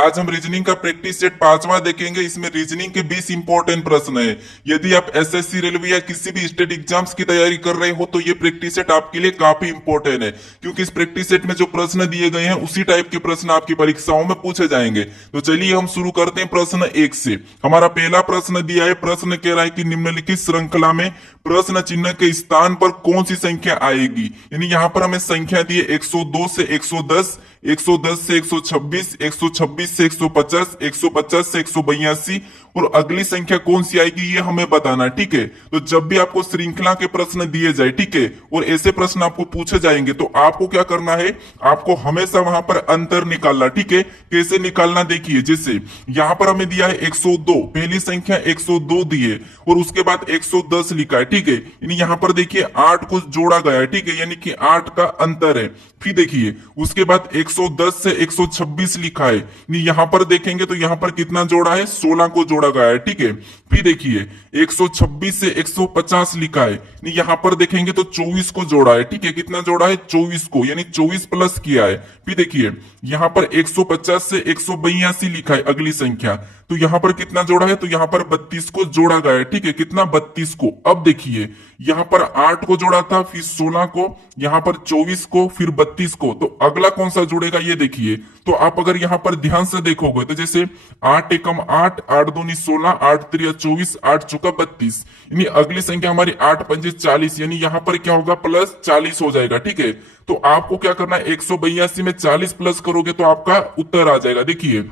आज हम रीजनिंग का प्रैक्टिस सेट 5वां देखेंगे। इसमें रीजनिंग के 20 इंपॉर्टेंट प्रश्न है। यदि आप एसएससी, रेलवे या किसी भी स्टेट एग्जाम्स की तैयारी कर रहे हो तो ये प्रैक्टिस सेट आपके लिए काफी इंपॉर्टेंट है, क्योंकि इस प्रैक्टिस सेट में जो प्रश्न दिए गए हैं उसी टाइप के प्रश्न आपकी परीक्षाओं में पूछे जाएंगे। तो चलिए हम शुरू करते हैं प्रश्न 1 से। हमारा पहला प्रश्न दिया है। प्रश्न कह रहा है कि निम्नलिखित श्रृंखला में प्रश्न चिन्ह के स्थान पर कौन सी संख्या आएगी। यानी यहाँ पर हमें संख्या दी है 102 से 110, 110 से 126, 126 से 150, 150 से 182 और अगली संख्या कौन सी आएगी ये हमें बताना है। ठीक है, तो जब भी आपको श्रृंखला के प्रश्न दिए जाए, ठीक है, और ऐसे प्रश्न आपको पूछे जाएंगे तो आपको क्या करना है, आपको हमेशा वहां पर अंतर निकालना। ठीक है, कैसे निकालना देखिए। जैसे यहाँ पर हमें दिया है 102, पहली संख्या 102 दी है और उसके बाद 110 लिखा है। ठीक है, यानी यहाँ पर देखिए 8 को जोड़ा गया है। ठीक है, यानी कि 8 का अंतर है। फिर देखिए उसके बाद 110 से 126 लिखा है। यहाँ पर देखेंगे तो यहाँ पर कितना जोड़ा है, 16 को जोड़ा गया है। ठीक है, फिर देखिए 126 से 150 लिखा है। यहाँ पर देखेंगे तो 24 को जोड़ा है। ठीक है, कितना जोड़ा है, 24 को, यानी 24 प्लस किया है। फिर देखिए यहाँ पर 150 से 182 लिखा है अगली संख्या, तो यहाँ पर कितना जोड़ा है, तो यहाँ पर 32 को जोड़ा गया है। ठीक है, कितना, 32 को। अब देखिए यहाँ पर 8 को जोड़ा था, फिर 16 को, यहाँ पर 24 को, फिर 32 को, तो अगला कौन सा जुड़ेगा ये देखिए। तो आप अगर यहाँ पर ध्यान से देखोगे तो जैसे 8 एकम 8, 8 दूनी 16, 8 त्रिया 24, 8 चौका 32, यानी अगली संख्या हमारी 8 पंजे 40, यानी यहाँ पर क्या होगा, प्लस 40 हो जाएगा। ठीक है, तो आपको क्या करना है, 182 में 40 प्लस करोगे तो आपका उत्तर आ जाएगा। देखिए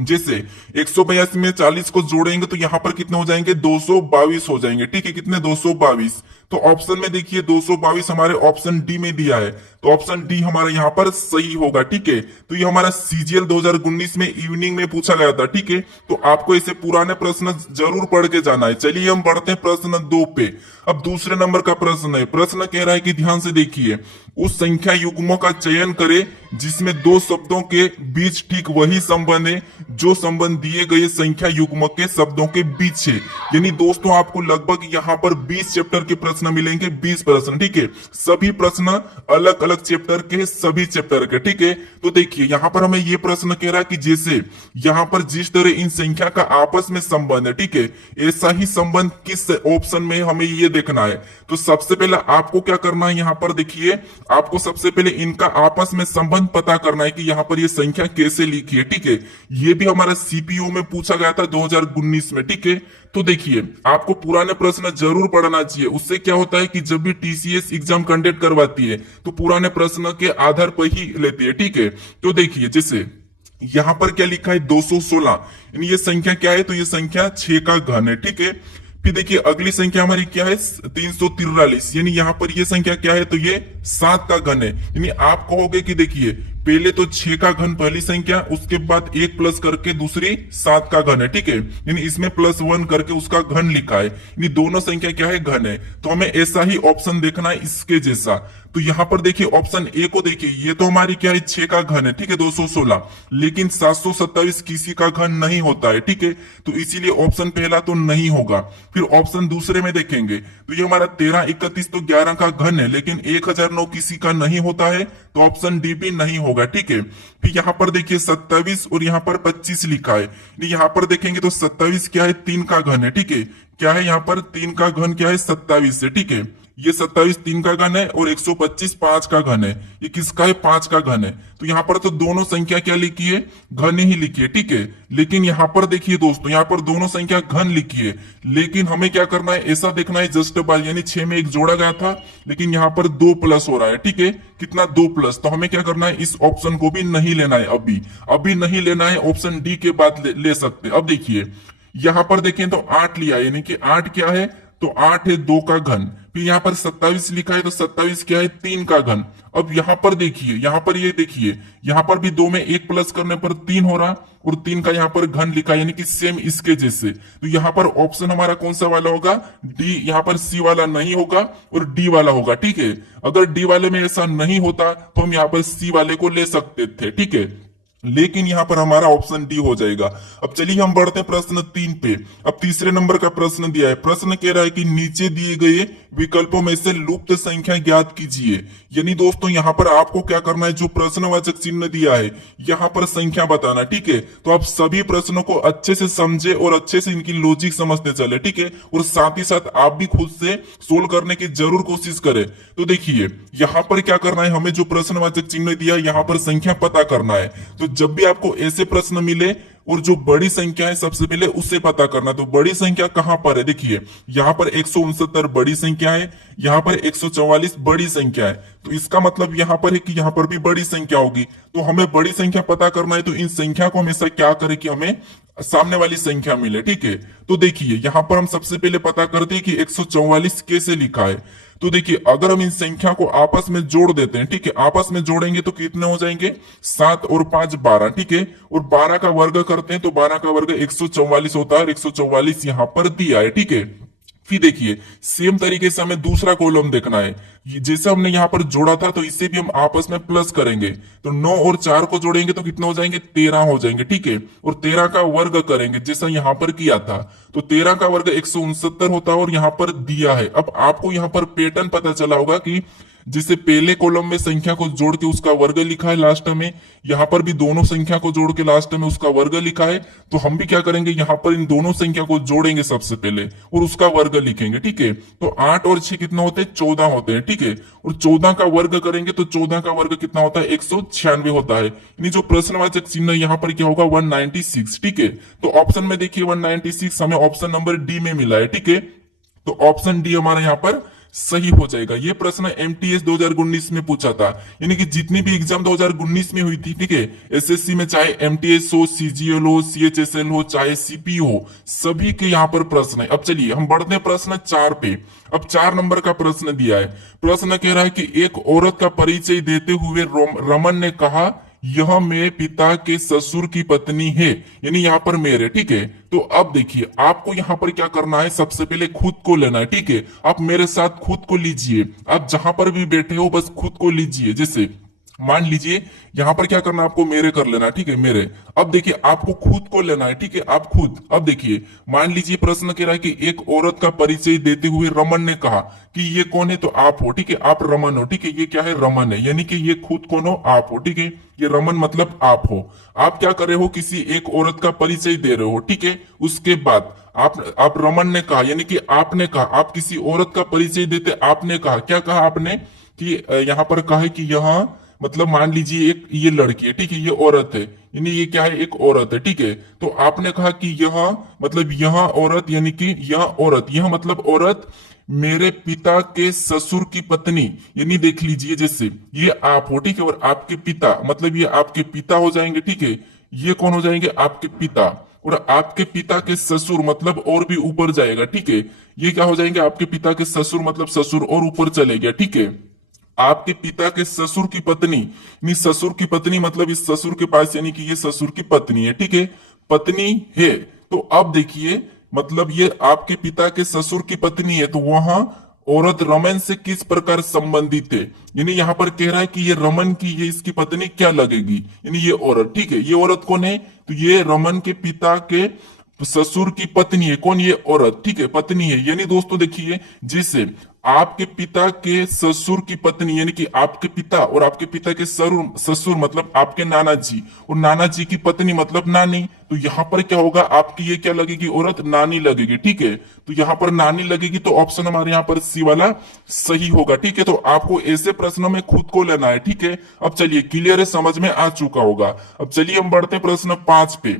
जैसे 182 में 40 को जोड़ेंगे तो यहां पर कितने हो जाएंगे, 222 हो जाएंगे। ठीक है, कितने, 222। तो ऑप्शन में देखिए 222 हमारे ऑप्शन डी में दिया है, तो ऑप्शन डी हमारा यहाँ पर सही होगा। ठीक है, तो ये हमारा सीजीएल 2019 में इवनिंग में पूछा गया था। ठीक है, तो आपको इसे पुराने प्रश्न जरूर पढ़ के जाना है। चलिए हम बढ़ते हैं प्रश्न 2 पे। अब दूसरे नंबर का प्रश्न है। प्रश्न कह रहा है कि ध्यान से देखिए, उस संख्या युग्मों का चयन करें जिसमें दो शब्दों के बीच ठीक वही संबंध है जो संबंध दिए गए संख्या युग्म के शब्दों के बीच है। यानी दोस्तों आपको लगभग यहाँ पर 20 चैप्टर के प्रश्न मिलेंगे, 20 प्रश्न। ठीक है, सभी प्रश्न अलग अलग चैप्टर के, सभी चैप्टर के। ठीक है, तो देखिए यहाँ पर हमें ये प्रश्न कह रहा है कि जैसे यहाँ पर जिस तरह इन संख्या का आपस में संबंध है, ठीक है, ऐसा ही संबंध किस ऑप्शन में हमें ये देखना है। तो सबसे पहले आपको क्या करना है, यहाँ पर देखिए आपको सबसे पहले इनका आपस में संबंध पता करना है कि यहाँ पर ये संख्या कैसे लिखी है। ठीक है, ये भी हमारा सीपीयू में पूछा गया था 2019 में। ठीक है, तो देखिए आपको पुराने प्रश्न जरूर पढ़ना चाहिए। उससे क्या होता है कि जब भी टीसीएस एग्जाम कंडक्ट करवाती है तो पुराने प्रश्न के आधार पर ही लेती है। ठीक है, तो देखिए जैसे यहाँ पर क्या लिखा है, 216, यानी ये संख्या क्या है, तो ये संख्या 6 का घन है। ठीक है, फिर देखिए अगली संख्या हमारी क्या है, 343, यानी यहाँ पर ये संख्या क्या है, तो ये 7 का घन है। यानी आप कहोगे कि देखिए पहले तो 6 का घन पहली संख्या, उसके बाद 1 प्लस करके दूसरी 7 का घन है। ठीक है, यानी इसमें +1 करके उसका घन लिखा है, यानी दोनों संख्या क्या है, घन है। तो हमें ऐसा ही ऑप्शन देखना है इसके जैसा। तो यहाँ पर देखिए ऑप्शन ए को देखिए, ये तो हमारी क्या है, 6 का घन है। ठीक है, 216, लेकिन 727 किसी का घन नहीं होता है। ठीक है, तो इसीलिए ऑप्शन पहला तो नहीं होगा। फिर ऑप्शन दूसरे में देखेंगे तो ये हमारा 13, 31 तो 11 का घन है, लेकिन 1009 किसी का नहीं होता है, तो ऑप्शन डी भी नहीं होगा। ठीक है, फिर यहाँ पर देखिए 27 और यहाँ पर 25 लिखा है। यहाँ पर देखेंगे तो 27 क्या है, 3 का घन है। ठीक है, क्या है यहाँ पर 3 का घन क्या है, 27 है। ठीक है, ये 27 3 का घन है और 125 5 का घन है। ये किसका है, 5 का घन है। तो यहाँ पर तो दोनों संख्या क्या लिखी है, घन ही लिखी है। ठीक है, लेकिन यहाँ पर देखिए दोस्तों, यहाँ पर दोनों संख्या घन लिखी है, लेकिन हमें क्या करना है, ऐसा देखना है जस्ट बाय, यानी 6 में 1 जोड़ा गया था, लेकिन यहाँ पर 2 प्लस हो रहा है। ठीक है, कितना, 2 प्लस। तो हमें क्या करना है, इस ऑप्शन को भी नहीं लेना है, अभी नहीं लेना है, ऑप्शन डी के बाद ले सकते। अब देखिए यहाँ पर देखें तो 8 लिया है, यानी कि 8 क्या है, तो 8 है 2 का घन। फिर यहाँ पर 27 लिखा है, तो 27 क्या है, 3 का घन। अब यहाँ पर देखिए, यहाँ पर ये देखिए, यहाँ पर भी 2 में 1 प्लस करने पर 3 हो रहा, और 3 का यहाँ पर घन लिखा है, यानी कि सेम इसके जैसे। तो यहाँ पर ऑप्शन हमारा कौन सा वाला होगा, डी। यहाँ पर सी वाला नहीं होगा और डी वाला होगा। ठीक है, अगर डी वाले में ऐसा नहीं होता तो हम यहाँ पर सी वाले को ले सकते थे। ठीक है, लेकिन यहां पर हमारा ऑप्शन डी हो जाएगा। अब चलिए हम बढ़ते हैं प्रश्न 3 पे। अब तीसरे नंबर का प्रश्न दिया है। प्रश्न कह रहा है कि नीचे दिए गए विकल्पों में से लुप्त संख्या ज्ञात कीजिए। यानी दोस्तों यहाँ पर आपको क्या करना है, जो प्रश्नवाचक चिन्ह दिया है यहाँ पर संख्या बताना, ठीक है। तो आप सभी प्रश्नों को अच्छे से समझे और अच्छे से इनकी लॉजिक समझते चले, ठीक है। और साथ ही साथ आप भी खुद से सोल्व करने की जरूर कोशिश करें। तो देखिए यहाँ पर क्या करना है, हमें जो प्रश्नवाचक चिन्ह दिया यहाँ पर संख्या पता करना है। तो जब भी आपको ऐसे प्रश्न मिले और जो बड़ी संख्या है सबसे पहले उससे पता करना। तो बड़ी संख्या कहां पर है, देखिए यहाँ पर 169 बड़ी संख्या है, यहाँ पर 144 बड़ी संख्या है। तो इसका मतलब यहाँ पर है कि यहाँ पर भी बड़ी संख्या होगी। तो हमें बड़ी संख्या पता करना है, तो इन संख्या को हमेशा क्या करें कि हमें सामने वाली संख्या मिले, ठीक है। तो देखिए यहाँ पर हम सबसे पहले पता करते हैं कि 144 कैसे लिखा है। तो देखिए अगर हम इन संख्या को आपस में जोड़ देते हैं, ठीक है, आपस में जोड़ेंगे तो कितने हो जाएंगे, 7 और 5 12, ठीक है। और 12 का वर्ग करते हैं तो 12 का वर्ग 144 होता है, 144 यहाँ पर दिया है, ठीक है। फिर देखिए सेम तरीके से हमें दूसरा कॉलम देखना है। जैसे हमने यहाँ पर जोड़ा था तो इसे भी हम आपस में प्लस करेंगे। तो 9 और 4 को जोड़ेंगे तो कितना हो जाएंगे, 13 हो जाएंगे, ठीक है। और 13 का वर्ग करेंगे जैसा यहाँ पर किया था तो 13 का वर्ग 169 होता है और यहाँ पर दिया है। अब आपको यहाँ पर पैटर्न पता चला होगा कि जिसे पहले कॉलम में संख्या को जोड़ के उसका वर्ग लिखा है लास्ट में, यहाँ पर भी दोनों संख्या को जोड़ के लास्ट में उसका वर्ग लिखा है। तो हम भी क्या करेंगे, यहाँ पर इन दोनों संख्या को जोड़ेंगे सबसे पहले और उसका वर्ग लिखेंगे, ठीक है। तो 8 और 6 कितना होते हैं, 14 होते हैं, ठीक है। और 14 का वर्ग करेंगे तो 14 का वर्ग कितना होता है, 196 होता है। यानी जो प्रश्नवाचक चिन्ह यहाँ पर क्या होगा, 196, ठीक है। तो ऑप्शन में देखिए 196 हमें ऑप्शन नंबर डी में मिला है, ठीक है। तो ऑप्शन डी हमारा यहाँ पर सही हो जाएगा। ये प्रश्न एमटीएस 2019 में पूछा था, यानी कि जितनी भी एग्जाम 2019 में हुई थी, ठीक है, एसएससी में, चाहे एमटीएस हो, सीजीएल हो, सीएचएसएल हो, चाहे सीपी हो, सभी के यहाँ पर प्रश्न है। अब चलिए हम बढ़ते हैं प्रश्न 4 पे। अब 4 नंबर का प्रश्न दिया है। प्रश्न कह रहा है कि एक औरत का परिचय देते हुए रमन ने कहा, यह मेरे पिता के ससुर की पत्नी है, यानी यहाँ पर मेरे, ठीक है। तो अब देखिए आपको यहाँ पर क्या करना है, सबसे पहले खुद को लेना है, ठीक है। आप मेरे साथ खुद को लीजिए, आप जहां पर भी बैठे हो बस खुद को लीजिए। जैसे मान लीजिए यहां पर क्या करना है, आपको मेरे कर लेना है, ठीक है, मेरे। अब देखिए आपको खुद को लेना है, ठीक है, आप खुद। अब देखिए मान लीजिए प्रश्न कह रहा है कि एक औरत का परिचय देते हुए रमन ने कहा कि ये कौन है, तो आप हो, ठीक है, आप रमन हो, ठीक है। ये क्या है, रमन है, यानी कि ये खुद कौन हो, आप हो, ठीक है। ये रमन मतलब आप हो। आप क्या कर रहे हो, किसी एक औरत का परिचय दे रहे हो, ठीक है। उसके बाद आप रमन ने कहा, यानी कि आपने कहा, आप किसी औरत का परिचय देते, आपने कहा, क्या कहा आपने कि यहाँ पर कहा है कि यहाँ मतलब मान लीजिए एक ये लड़की है, ठीक है, ये औरत है, यानी ये क्या है, एक औरत है, ठीक है। तो आपने कहा कि यह मतलब यह औरत, यानी कि यह औरत, यह मतलब औरत मेरे पिता के ससुर की पत्नी, यानी देख लीजिए जैसे ये आप हो, ठीक है, और आपके पिता मतलब ये आपके पिता हो जाएंगे, ठीक है। ये कौन हो जाएंगे, आपके पिता। और आपके पिता के ससुर मतलब और भी ऊपर जाएगा, ठीक है। ये क्या हो जाएंगे, आपके पिता के ससुर मतलब ससुर और ऊपर चले गया, ठीक है। आपके पिता के ससुर की पत्नी, यानी ससुर की पत्नी मतलब इस ससुर के पास, यानी कि ये ससुर की पत्नी है, ठीक है, पत्नी है। तो अब देखिए मतलब ये आपके पिता के ससुर की पत्नी है, तो वहां औरत रमन से किस प्रकार संबंधित है, यानी यहाँ पर कह रहा है कि ये रमन की ये इसकी पत्नी क्या लगेगी, यानी ये औरत, ठीक है। ये औरत कौन है, तो ये रमन के पिता के ससुर की पत्नी है, कौन, ये औरत, ठीक है, पत्नी है। यानी दोस्तों देखिए जिसे आपके पिता के ससुर की पत्नी, यानी कि आपके पिता और आपके पिता के ससुर मतलब आपके नाना जी, और नाना जी की पत्नी मतलब नानी। तो यहाँ पर क्या होगा, आपकी ये क्या लगेगी, औरत नानी लगेगी, ठीक है। तो यहाँ पर नानी लगेगी, तो ऑप्शन हमारे यहाँ पर सी वाला सही होगा, ठीक है। तो आपको ऐसे प्रश्नों में खुद को लेना है, ठीक है। अब चलिए क्लियर है, समझ में आ चुका होगा। अब चलिए हम बढ़ते प्रश्न 5 पे।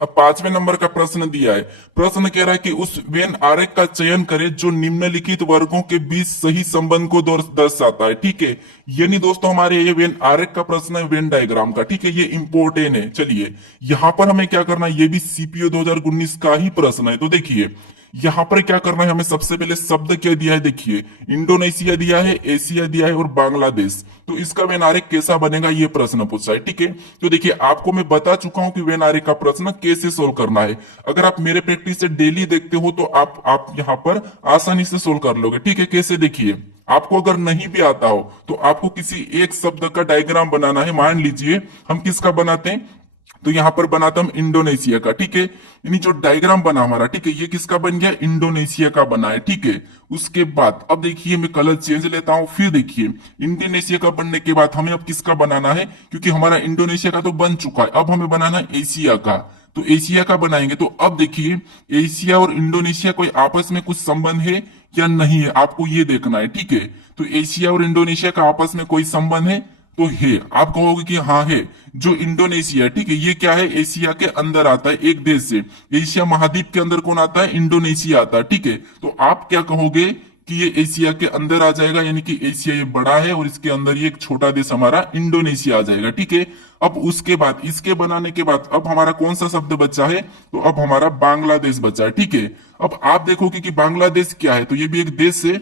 अब 5वें नंबर का प्रश्न दिया है। प्रश्न कह रहा है कि उस वेन आरेख का चयन करें जो निम्नलिखित वर्गों के बीच सही संबंध को दर्शाता है, ठीक है। यानी दोस्तों हमारे ये वेन आरेख का प्रश्न है, वेन डायग्राम का, ठीक है, ये इंपोर्टेंट है। चलिए यहां पर हमें क्या करना है, ये भी सीपीओ 2019 का ही प्रश्न है। तो देखिए यहां पर क्या करना है, हमें सबसे पहले शब्द क्या दिया है, देखिए इंडोनेशिया दिया है, एशिया दिया है और बांग्लादेश। तो इसका वेन आरेख कैसा बनेगा, ये प्रश्न पूछा है, ठीक है। तो देखिए आपको मैं बता चुका हूं कि वेन आरेख का प्रश्न कैसे सोल्व करना है। अगर आप मेरे प्रैक्टिस से डेली देखते हो तो आप यहाँ पर आसानी से सोल्व कर लोगे, ठीक है। कैसे, देखिए आपको अगर नहीं भी आता हो तो आपको किसी एक शब्द का डायग्राम बनाना है। मान लीजिए हम किसका बनाते हैं, तो यहाँ पर बनाता हम इंडोनेशिया का, ठीक है। यानी जो डायग्राम बना हमारा, ठीक है, ये किसका बन गया, इंडोनेशिया का बना है, ठीक है। उसके बाद अब देखिए मैं कलर चेंज लेता हूं, फिर देखिए इंडोनेशिया का बनने के बाद हमें अब किसका बनाना है, क्योंकि हमारा इंडोनेशिया का तो बन चुका है, अब हमें बनाना है एशिया का। तो एशिया का बनाएंगे तो अब देखिए एशिया और इंडोनेशिया कोई आपस में कुछ संबंध है या नहीं है, आपको ये देखना है, ठीक है। तो एशिया और इंडोनेशिया का आपस में कोई संबंध है तो है, आप कहोगे कि हाँ है। जो इंडोनेशिया, ठीक है, ये क्या है, एशिया के अंदर आता है एक देश से। एशिया महाद्वीप के अंदर कौन आता है, इंडोनेशिया आता है, ठीक है। तो आप क्या कहोगे कि ये एशिया के अंदर आ जाएगा, यानी कि एशिया ये बड़ा है और इसके अंदर ये एक छोटा देश हमारा इंडोनेशिया आ जाएगा, ठीक है। अब उसके बाद इसके बनाने के बाद अब हमारा कौन सा शब्द बचा है, तो अब हमारा बांग्लादेश बचा है, ठीक है। अब आप देखोगे कि बांग्लादेश क्या है, तो ये भी एक देश है।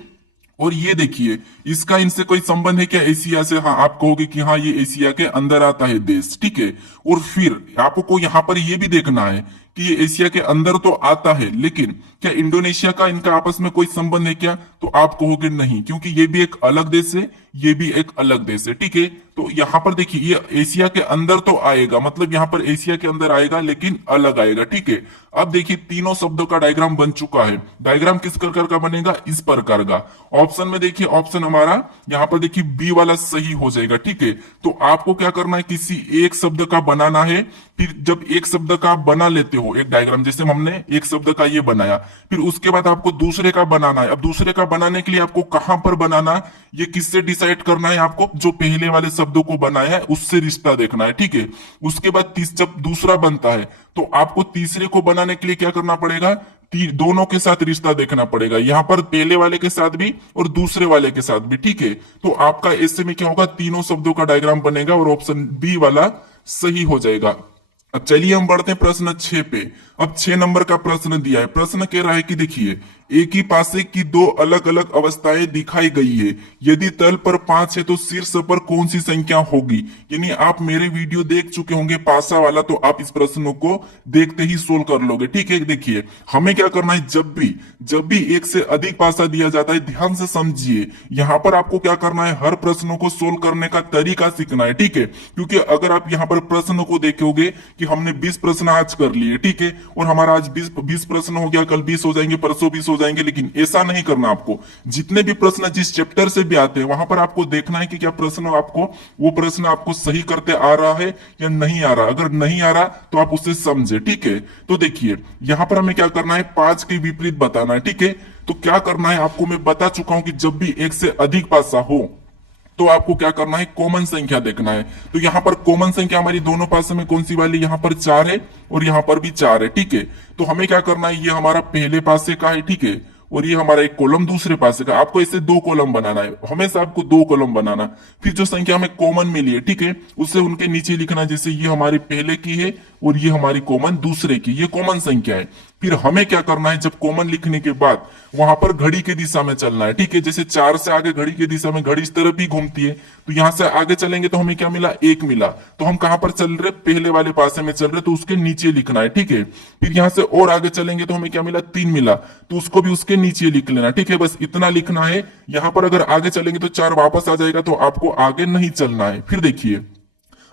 और ये देखिए इसका इनसे कोई संबंध है क्या, एशिया से, हाँ आप कहोगे कि हाँ ये एशिया के अंदर आता है देश, ठीक है। और फिर आपको यहाँ पर ये भी देखना है कि ये एशिया के अंदर तो आता है, लेकिन क्या इंडोनेशिया का इनका आपस में कोई संबंध है क्या, तो आप कहोगे नहीं, क्योंकि ये भी एक अलग देश है, ये भी एक अलग देश है, ठीक है। तो यहाँ पर देखिए ये एशिया के अंदर तो आएगा, मतलब यहाँ पर एशिया के अंदर आएगा लेकिन अलग आएगा, ठीक है। अब देखिए तीनों शब्दों का डायग्राम बन चुका है। डायग्राम किस प्रकार का बनेगा, इस प्रकार का। ऑप्शन में देखिए ऑप्शन हमारा यहाँ पर देखिए बी वाला सही हो जाएगा, ठीक है। तो आपको क्या करना है, किसी एक शब्द का बनाना है। फिर जब एक शब्द का आप बना लेते हो एक डायग्राम, जैसे हमने एक शब्द का ये बनाया, फिर उसके बाद आपको दूसरे का बनाना है। अब दूसरे का बनाने के लिए आपको कहां पर बनाना है, ये किससे डिसाइड करना है, आपको जो पहले वाले शब्दों को बनाया है उससे रिश्ता देखना है, ठीक है। उसके बाद जब दूसरा बनता है तो आपको तीसरे को बनाने के लिए क्या करना पड़ेगा, दोनों के साथ रिश्ता देखना पड़ेगा, यहां पर पहले वाले के साथ भी और दूसरे वाले के साथ भी, ठीक है। तो आपका ऐसे में क्या होगा, तीनों शब्दों का डायग्राम बनेगा और ऑप्शन बी वाला सही हो जाएगा। अब चलिए हम बढ़ते हैं प्रश्न 6 पे। अब 6 नंबर का प्रश्न दिया है। प्रश्न कह रहा है कि देखिए एक ही पासे की दो अलग अलग अवस्थाएं दिखाई गई है, यदि तल पर 5 है तो शीर्ष पर कौन सी संख्या होगी। यानी आप मेरे वीडियो देख चुके होंगे पासा वाला, तो आप इस प्रश्न को देखते ही सोल्व कर लोगे, ठीक है। देखिए हमें क्या करना है, जब भी एक से अधिक पासा दिया जाता है, ध्यान से समझिए, यहाँ पर आपको क्या करना है, हर प्रश्नों को सोल्व करने का तरीका सीखना है, ठीक है। क्योंकि अगर आप यहाँ पर प्रश्न को देखोगे कि हमने 20 प्रश्न आज कर लिए, ठीक है, और हमारा आज 20 प्रश्न हो गया, कल 20 हो जाएंगे, परसों 20 हो जाएंगे, लेकिन ऐसा नहीं करना आपको। जितने भी प्रश्न जिस चैप्टर से भी आते हैं वहां पर आपको देखना है कि क्या वो प्रश्न आपको सही करते आ रहा है या नहीं आ रहा। अगर नहीं आ रहा तो आप उसे समझे, ठीक है। तो देखिए यहां पर हमें क्या करना है, 5 के विपरीत बताना है, ठीक है। तो क्या करना है, आपको मैं बता चुका हूं कि जब भी एक से अधिक पासा हो तो आपको क्या करना है, कॉमन संख्या देखना है। तो यहाँ पर कॉमन संख्या हमारी दोनों पासे में कौन सी वाली, यहाँ पर 4 है और यहाँ पर भी 4 है, ठीक है। तो हमें क्या करना है, ये हमारा पहले पासे का है, ठीक है, और ये हमारा एक कॉलम दूसरे पासे का। आपको ऐसे 2 कॉलम बनाना है, हमेशा आपको 2 कॉलम बनाना। फिर जो संख्या हमें कॉमन मिली है, ठीक है, उससे उनके नीचे लिखना, जैसे ये हमारी पहले की है और ये हमारी कॉमन दूसरे की, ये कॉमन संख्या है। फिर हमें क्या करना है, जब कॉमन लिखने के बाद वहां पर घड़ी के दिशा में चलना है, ठीक है। जैसे 4 से आगे घड़ी की दिशा में, घड़ी इस तरफ भी घूमती है, तो यहां से आगे चलेंगे तो हमें क्या मिला, 1 मिला। तो हम कहां पर चल रहे, पहले वाले पासे में चल रहे, तो उसके नीचे लिखना है, ठीक है। फिर यहां से और आगे चलेंगे तो हमें क्या मिला, 3 मिला, तो उसको भी उसके नीचे लिख लेना, ठीक है। बस इतना लिखना है। यहां पर अगर आगे चलेंगे तो 4 वापस आ जाएगा, तो आपको आगे नहीं चलना है। फिर देखिए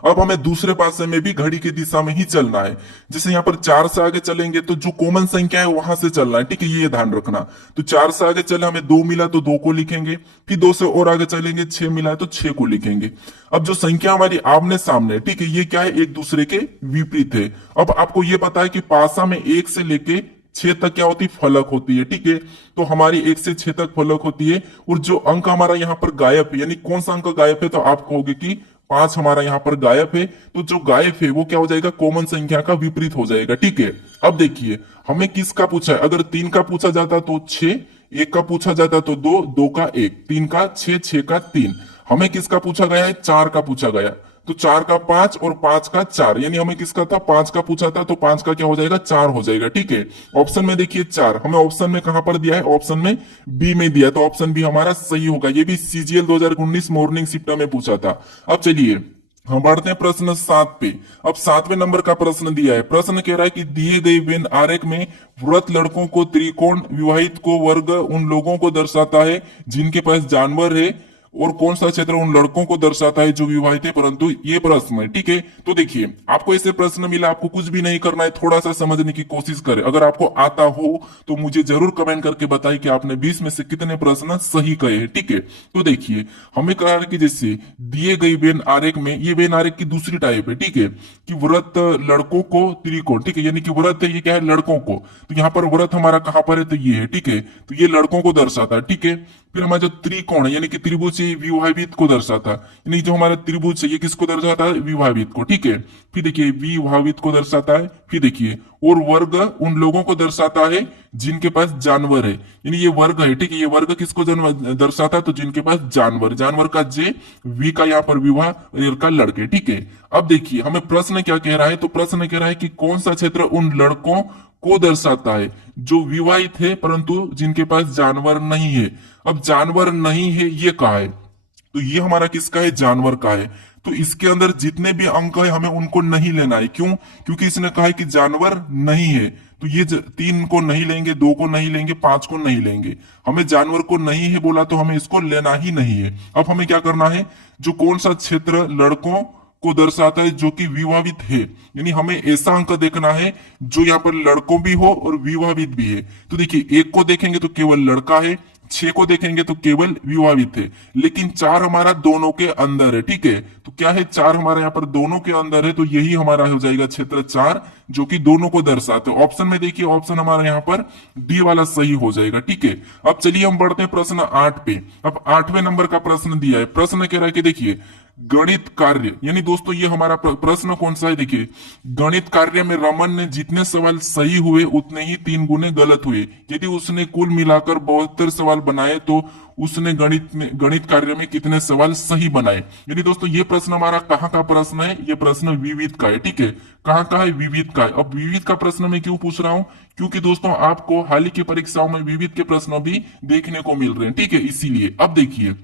अब हमें दूसरे पासे में भी घड़ी की दिशा में ही चलना है। जैसे यहाँ पर 4 से आगे चलेंगे तो जो कॉमन संख्या है वहां से चलना है, ठीक है, ये ध्यान रखना। तो 4 से आगे चले, हमें 2 मिला तो 2 को लिखेंगे। फिर 2 से और आगे चलेंगे, 6 मिला है तो 6 को लिखेंगे। अब जो संख्या हमारी आमने सामने, ठीक है, ये क्या है, एक दूसरे के विपरीत है। अब आपको ये पता है कि पासा में 1 से लेके 6 तक क्या होती, फलक होती है, ठीक है। तो हमारी 1 से 6 तक फलक होती है, और जो अंक हमारा यहाँ पर गायब है, यानी कौन सा अंक गायब है, तो आप कहोगे कि 5 हमारा यहाँ पर गायब है। तो जो गायब है वो क्या हो जाएगा, कॉमन संख्या का विपरीत हो जाएगा, ठीक है। अब देखिए हमें किसका पूछा है, अगर 3 का पूछा जाता तो 6, 1 का पूछा जाता तो 2, 2 का 1, 3 का 6, 6 का 3। हमें किसका पूछा गया है, 4 का पूछा गया, तो 4 का 5 और 5 का 4, यानी हमें किसका था, 5 का पूछा था, तो 5 का क्या हो जाएगा, 4 हो जाएगा, ठीक है। ऑप्शन में देखिए 4, हमें ऑप्शन में कहां पर दिया है, ऑप्शन में बी में दिया, तो ऑप्शन बी हमारा सही होगा। ये भी सीजीएल 2019 मॉर्निंग शिफ्ट में पूछा था। अब चलिए हम बढ़ते हैं प्रश्न 7 पे। अब 7वें नंबर का प्रश्न दिया है। प्रश्न कह रहा है कि दिए गए वेन आरेख में व्रत लड़कों को त्रिकोण, विवाहित को वर्ग उन लोगों को दर्शाता है जिनके पास जानवर है और कौन सा क्षेत्र उन लड़कों को दर्शाता है जो विवाहित है, परंतु ये प्रश्न है। ठीक है, तो देखिए आपको ऐसे प्रश्न मिला, आपको कुछ भी नहीं करना है, थोड़ा सा समझने की कोशिश करें। अगर आपको आता हो तो मुझे जरूर कमेंट करके बताइए कि आपने 20 में से कितने प्रश्न सही कहे हैं। ठीक है, तो देखिए हमें कहा है कि जैसे दिए गई वेन आरेख में, ये वेन आरेख की दूसरी टाइप है। ठीक है, कि व्रत लड़कों को त्रिकोण, ठीक है, यानी कि व्रत है ये क्या है, लड़कों को। तो यहाँ पर व्रत हमारा कहां पर है, तो ये है। ठीक है, तो ये लड़कों को दर्शाता है। ठीक है, फिर हमारा जो त्रिकोण है यानी कि त्रिभुज है, विवाहित को दर्शाता है, यानी जो हमारा त्रिभुज है ये किसको दर्शाता है, विवाहित को। ठीक है, फिर देखिए विवाहित को दर्शाता है। फिर देखिए और वर्ग उन लोगों को दर्शाता है जिनके पास जानवर है, यानी ये वर्ग है। ठीक है, ये वर्ग किसको दर्शाता है, तो जिनके पास जानवर, जानवर का जे, वी का यहाँ पर विवाह, का लड़के। ठीक है, अब देखिए हमें प्रश्न क्या कह रहा है, तो प्रश्न कह रहा है कि कौन सा क्षेत्र उन लड़कों को दर्शाता है जो विवाहित है परंतु जिनके पास जानवर नहीं है। अब जानवर नहीं है ये कहा है, तो ये हमारा किसका है, जानवर का है। तो इसके अंदर जितने भी अंक है हमें उनको नहीं लेना है। क्यों, क्योंकि इसने कहा है कि जानवर नहीं है, तो ये 3 को नहीं लेंगे, 2 को नहीं लेंगे, 5 को नहीं लेंगे। हमें जानवर को नहीं है बोला तो हमें इसको लेना ही नहीं है। अब हमें क्या करना है, जो कौन सा क्षेत्र लड़कों को दर्शाता है जो कि विवाहित है, यानी हमें ऐसा अंक देखना है जो यहाँ पर लड़कों भी हो और विवाहित भी है। तो देखिए 1 को देखेंगे तो केवल लड़का है, 6 को देखेंगे तो केवल विवाहित है, लेकिन 4 हमारा दोनों के अंदर है। ठीक है, तो क्या है, 4 हमारा यहाँ पर दोनों के अंदर है, तो यही हमारा हो जाएगा क्षेत्र 4 जो कि दोनों को दर्शाते हैं। ऑप्शन में देखिए, ऑप्शन हमारा यहाँ पर डी वाला सही हो जाएगा। ठीक है, अब चलिए हम बढ़ते हैं प्रश्न 8 पे। अब 8वें नंबर का प्रश्न दिया है, प्रश्न कह रहा है कि देखिए गणित कार्य, यानी दोस्तों ये हमारा प्रश्न कौन सा है, देखिए गणित कार्य में रमन ने जितने सवाल सही हुए उतने ही 3 गुने गलत हुए। यदि उसने कुल मिलाकर 72 सवाल बनाए तो उसने गणित कार्य में कितने सवाल सही बनाए। यानी दोस्तों ये प्रश्न हमारा कहाँ का प्रश्न है, ये प्रश्न विविध का है। ठीक है, कहाँ का है, विविध का है। अब विविध का प्रश्न मैं क्यों पूछ रहा हूँ, क्योंकि दोस्तों आपको हाल ही की परीक्षाओं में विविध के प्रश्न भी देखने को मिल रहे हैं। ठीक है, इसीलिए अब देखिए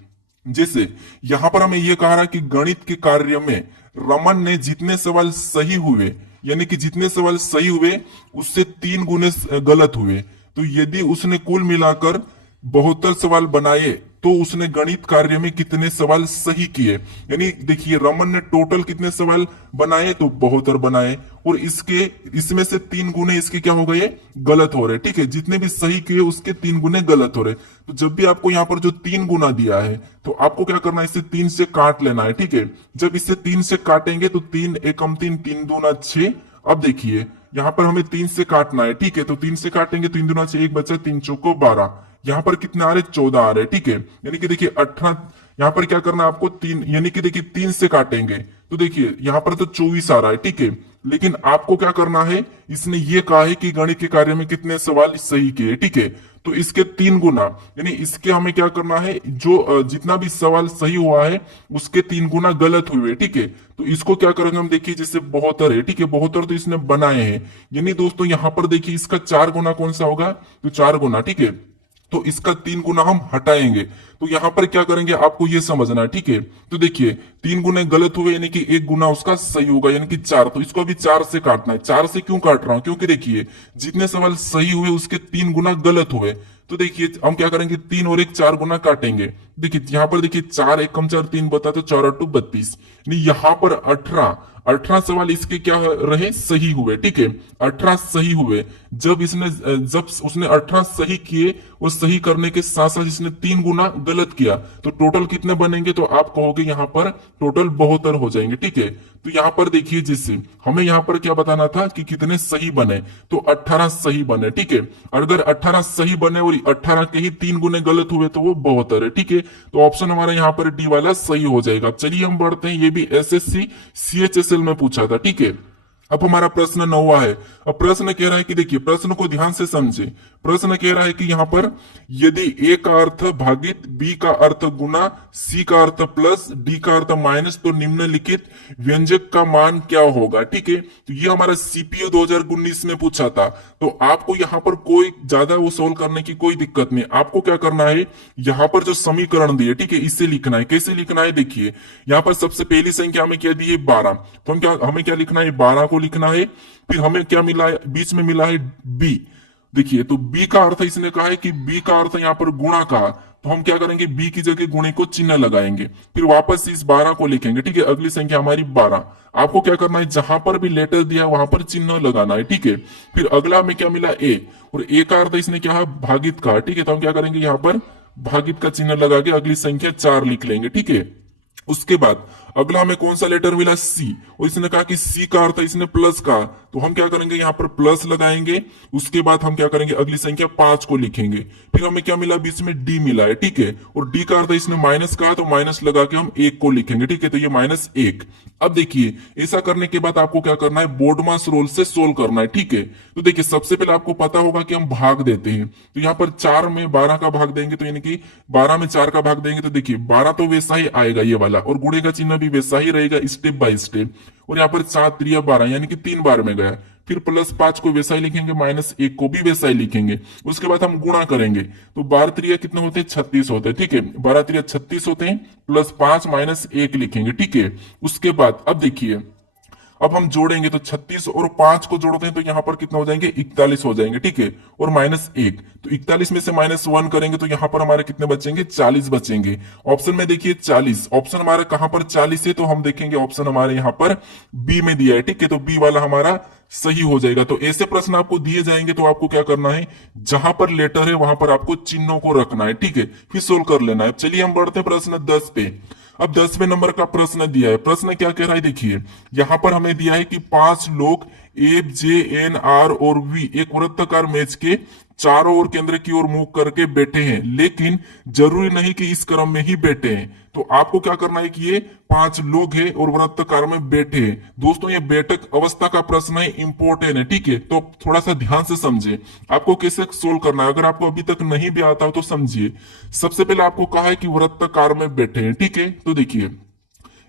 जैसे यहां पर हमें यह कहा रहा कि गणित के कार्य में रमन ने जितने सवाल सही हुए, यानी कि जितने सवाल सही हुए उससे 3 गुने गलत हुए। तो यदि उसने कुल मिलाकर 72 सवाल बनाए तो उसने गणित कार्य में कितने सवाल सही किए। यानी देखिए रमन ने टोटल कितने सवाल बनाए, तो 72 बनाए, और इसमें से 3 गुने इसके क्या हो गए, गलत हो रहे। ठीक है, जितने भी सही किए उसके 3 गुने गलत हो रहे। तो जब भी आपको यहाँ पर जो 3 गुना दिया है तो आपको क्या करना है, इसे 3 से काट लेना है। ठीक है, जब इसे 3 से काटेंगे तो 3 एकम 3, 3 दूना 6। अब देखिए यहाँ पर हमें 3 से काटना है। ठीक है, तो 3 से काटेंगे, 3 दूना 6, 1 बचा, 3 चौको 12, यहाँ पर कितने आ रहे, 14 आ रहे। ठीक है, यानी कि देखिए 18, यहाँ पर क्या करना है आपको 3, यानी कि देखिए 3 से काटेंगे तो देखिए यहाँ पर तो 24 आ रहा है। ठीक है, लेकिन आपको क्या करना है, इसने ये कहा है कि गणित के कार्य में कितने सवाल सही किए। ठीक है, तो इसके 3 गुना, यानी इसके हमें क्या करना है, जो जितना भी सवाल सही हुआ है उसके 3 गुना गलत हुए। ठीक है, तो इसको क्या करेंगे हम, देखिए जैसे 72 है। ठीक है, 72 तो इसने बनाए हैं, यानी दोस्तों यहाँ पर देखिए इसका 4 गुना कौन सा होगा, तो 4 गुना। ठीक है, तो इसका 3 गुना हम हटाएंगे, तो यहां पर क्या करेंगे आपको ये समझना है। ठीक है, तो देखिए 3 गुने गलत हुए यानी कि 1 गुना उसका सही होगा, यानी कि 4। तो इसको अभी 4 से काटना है। 4 से क्यों काट रहा हूं, क्योंकि देखिए जितने सवाल सही हुए उसके 3 गुना गलत हुए। तो देखिए हम क्या करेंगे, 3 और 1 4 गुना काटेंगे। देखिए यहाँ पर देखिए 4 एकम 4, 3 बता, तो 4 8 32, यहाँ पर 18 सवाल इसके क्या रहे, सही हुए। ठीक है, 18 सही हुए। जब उसने 18 सही किए और सही करने के साथ साथ इसने 3 गुना गलत किया, तो टोटल कितने बनेंगे, तो आप कहोगे यहाँ पर टोटल 72 हो जाएंगे। ठीक है, तो यहाँ पर देखिए जिससे हमें यहाँ पर क्या बताना था कि कितने सही बने, तो 18 सही बने। ठीक है, अगर 18 सही बने और 18 के ही 3 गुने गलत हुए तो वो 72 है। ठीक है, तो ऑप्शन हमारा यहाँ पर डी वाला सही हो जाएगा। चलिए हम बढ़ते हैं, ये भी एसएससी सीएचएसएल में पूछा था। ठीक है, अब हमारा प्रश्न 9वां है। अब प्रश्न कह रहा है कि देखिए प्रश्न को ध्यान से समझे। प्रश्न कह रहा है कि यहाँ पर यदि ए का अर्थ भागित बी का अर्थ गुना सी का अर्थ प्लस डी का अर्थ माइनस तो निम्नलिखित व्यंजक का मान क्या होगा। ठीक है, तो ये हमारा सीपीओ 2019 में पूछा था। तो आपको यहाँ पर कोई ज्यादा वो सोल्व करने की कोई दिक्कत नहीं। आपको क्या करना है, यहाँ पर जो समीकरण दिए, ठीक है, इससे लिखना है। कैसे लिखना है, देखिए यहाँ पर सबसे पहली संख्या हमें क्या दी है, 12। तो हमें क्या लिखना है, 12 को लिखना है। फिर हमें क्या मिला है, बीच में मिला है बी। देखिए तो बी का अर्थ इसने कहा है कि बी का अर्थ यहाँ पर गुणा का, तो हम क्या करेंगे, बी की जगह गुणे को चिन्ह लगाएंगे, फिर वापस इस 12 को लिखेंगे। ठीक है, अगली संख्या हमारी 12। आपको क्या करना है, जहां पर भी लेटर दिया वहां पर चिन्ह लगाना है। ठीक है, फिर अगला हमें क्या मिला, ए, और ए का अर्थ इसने क्या है, भागित का। ठीक है, तो हम क्या करेंगे, यहाँ पर भागित का चिन्ह लगा के अगली संख्या 4 लिख लेंगे। ठीक है, उसके बाद अगला हमें कौन सा लेटर मिला, सी, और इसने कहा कि सी का अर्थ है इसने प्लस का, तो हम क्या करेंगे, यहाँ पर प्लस लगाएंगे। उसके बाद हम क्या करेंगे, अगली संख्या 5 को लिखेंगे। फिर हमें क्या मिला, बीच में डी मिला है। ठीक है, और डी का अर्थ है इसने माइनस का, तो माइनस लगा के हम 1 को लिखेंगे। ठीक है, तो ये -1। अब देखिए, ऐसा करने के बाद आपको क्या करना है, बोर्डमास रूल से सोल्व करना है। ठीक है, तो देखिए सबसे पहले आपको पता होगा कि हम भाग देते हैं, तो यहाँ पर 4 में 12 का भाग देंगे, तो यानी कि 12 में 4 का भाग देंगे, तो देखिए 12 तो वैसा ही आएगा ये वाला, और गुणे का चिन्ह भी वैसा ही रहेगा स्टेप बाय स्टेप। और यहाँ पर 7 3 12 यानी कि 3 बार में गया। फिर +5 को वैसा ही लिखेंगे, -1 को भी वैसा ही लिखेंगे। उसके बाद हम गुणा करेंगे, तो 12 3 कितने होते हैं, 36 होते हैं। ठीक है, 12 3 36 होते हैं, +5 -1 लिखेंगे। ठीक है, उसके बाद अब देखिए, अब हम जोड़ेंगे तो 36 और 5 को जोड़ते हैं तो यहां पर कितना हो जाएंगे, 41 हो जाएंगे। ठीक है, और -1, तो 41 में से -1 करेंगे तो यहां पर हमारे कितने बचेंगे, 40 बचेंगे। ऑप्शन में देखिए 40, ऑप्शन हमारा कहां पर 40 है, तो हम देखेंगे ऑप्शन हमारे यहां पर बी में दिया है। ठीक है, तो बी वाला हमारा सही हो जाएगा। तो ऐसे प्रश्न आपको दिए जाएंगे तो आपको क्या करना है, जहां पर लेटर है वहां पर आपको चिन्हों को रखना है। ठीक है, फिर सोल्व कर लेना है। चलिए हम बढ़ते हैं प्रश्न 10 पे। अब 10वें नंबर का प्रश्न दिया है। प्रश्न क्या कह रहा है, देखिए यहां पर हमें दिया है कि 5 लोग एफ जे एन आर और वी एक वृत्ताकार मेज के चारों ओर केंद्र की ओर मुंह करके बैठे हैं, लेकिन जरूरी नहीं कि इस क्रम में ही बैठे हैं। तो आपको क्या करना है कि ये 5 लोग हैं और वृत्ताकार में बैठे हैं। दोस्तों ये बैठक अवस्था का प्रश्न है, इंपॉर्टेंट है। ठीक है, तो थोड़ा सा ध्यान से समझे आपको कैसे सोल्व करना है। अगर आपको अभी तक नहीं भी आता हो तो समझिए। सबसे पहले आपको कहा है कि वृत्ताकार में बैठे हैं। ठीक है, तो देखिए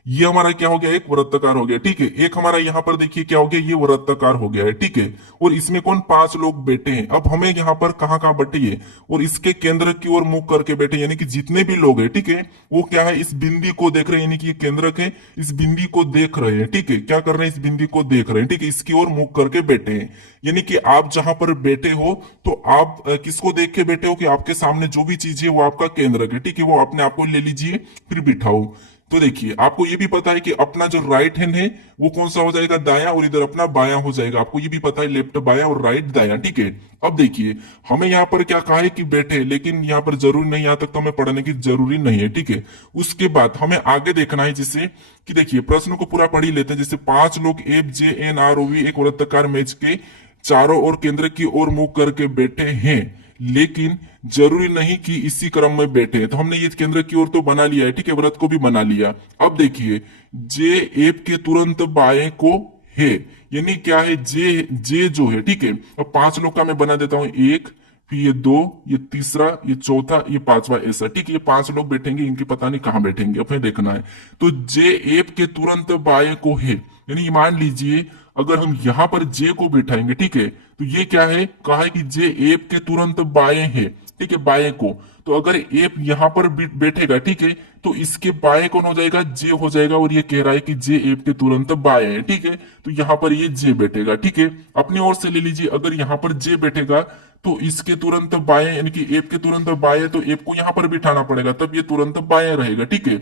ये हमारा क्या हो गया, एक वृत्ताकार हो गया। ठीक है, एक हमारा यहाँ पर देखिए क्या हो गया, ये वृत्ताकार हो गया है। ठीक है, और इसमें कौन, 5 लोग बैठे हैं। अब हमें यहाँ पर कहाँ कहाँ बैठिए, और इसके केंद्र की ओर मुख करके बैठे, यानी कि जितने भी लोग हैं, ठीक है, वो क्या है, इस बिंदी को देख रहे हैं, यानी कि ये केंद्रक है, इस बिंदी को देख रहे हैं। ठीक है, क्या कर रहे हैं, इस बिंदी को देख रहे हैं। ठीक है, इसकी ओर मुख करके बैठे हैं, यानी कि आप जहां पर बैठे हो तो आप किसको देख के बैठे हो, कि आपके सामने जो भी चीज है वो आपका केंद्रक है। ठीक है, वो अपने आप को ले लीजिए फिर बिठाओ। तो देखिए आपको ये भी पता है कि अपना जो राइट हैंड है वो कौन सा हो जाएगा, दाया, और इधर अपना बाया हो जाएगा। आपको ये भी पता है लेफ्ट बाया और राइट दाया। ठीक है, अब देखिए हमें यहाँ पर क्या कहा है कि बैठे, लेकिन यहाँ पर जरूरी नहीं, यहाँ तक तो हमें पढ़ने की जरूरी नहीं है। ठीक है, उसके बाद हमें आगे देखना है, जिससे कि देखिए प्रश्न को पूरा पढ़ ही लेते हैं। जैसे 5 लोग F J N R O V एक वृत्ताकार मेज के चारों ओर केंद्र की ओर मुंह करके बैठे हैं, लेकिन जरूरी नहीं कि इसी क्रम में बैठे हैं। तो हमने ये केंद्र की ओर तो बना लिया है। ठीक है, व्रत को भी बना लिया। अब देखिए जे एफ के तुरंत बाएं को है, यानी क्या है, जे जो है। ठीक है, अब 5 लोग का मैं बना देता हूं, 1, फिर ये 2, ये तीसरा, ये चौथा, ये 5वां, ऐसा। ठीक है, ये 5 लोग बैठेंगे, इनकी पता नहीं कहां बैठेंगे, अपने देखना है। तो जे एफ के तुरंत बाएं को है, यानी मान लीजिए अगर हम यहां पर जे को बैठाएंगे, ठीक है, तो ये क्या है, कहा है कि जे एफ के तुरंत बाएं है। ठीक है, बाएं को, तो अगर एफ यहां पर बैठेगा, ठीक है, तो इसके बाएं कौन हो जाएगा, जे हो जाएगा। और ये कह रहा है कि जे एफ के तुरंत बाएं है। ठीक है, तो यहां पर ये जे बैठेगा। ठीक है, अपनी ओर से ले लीजिए, अगर यहां पर जे बैठेगा तो इसके तुरंत बाएं, यानी कि एफ के तुरंत बाएं, तो एफ को यहां पर बिठाना पड़ेगा, तब ये तुरंत बाएं रहेगा। ठीक है,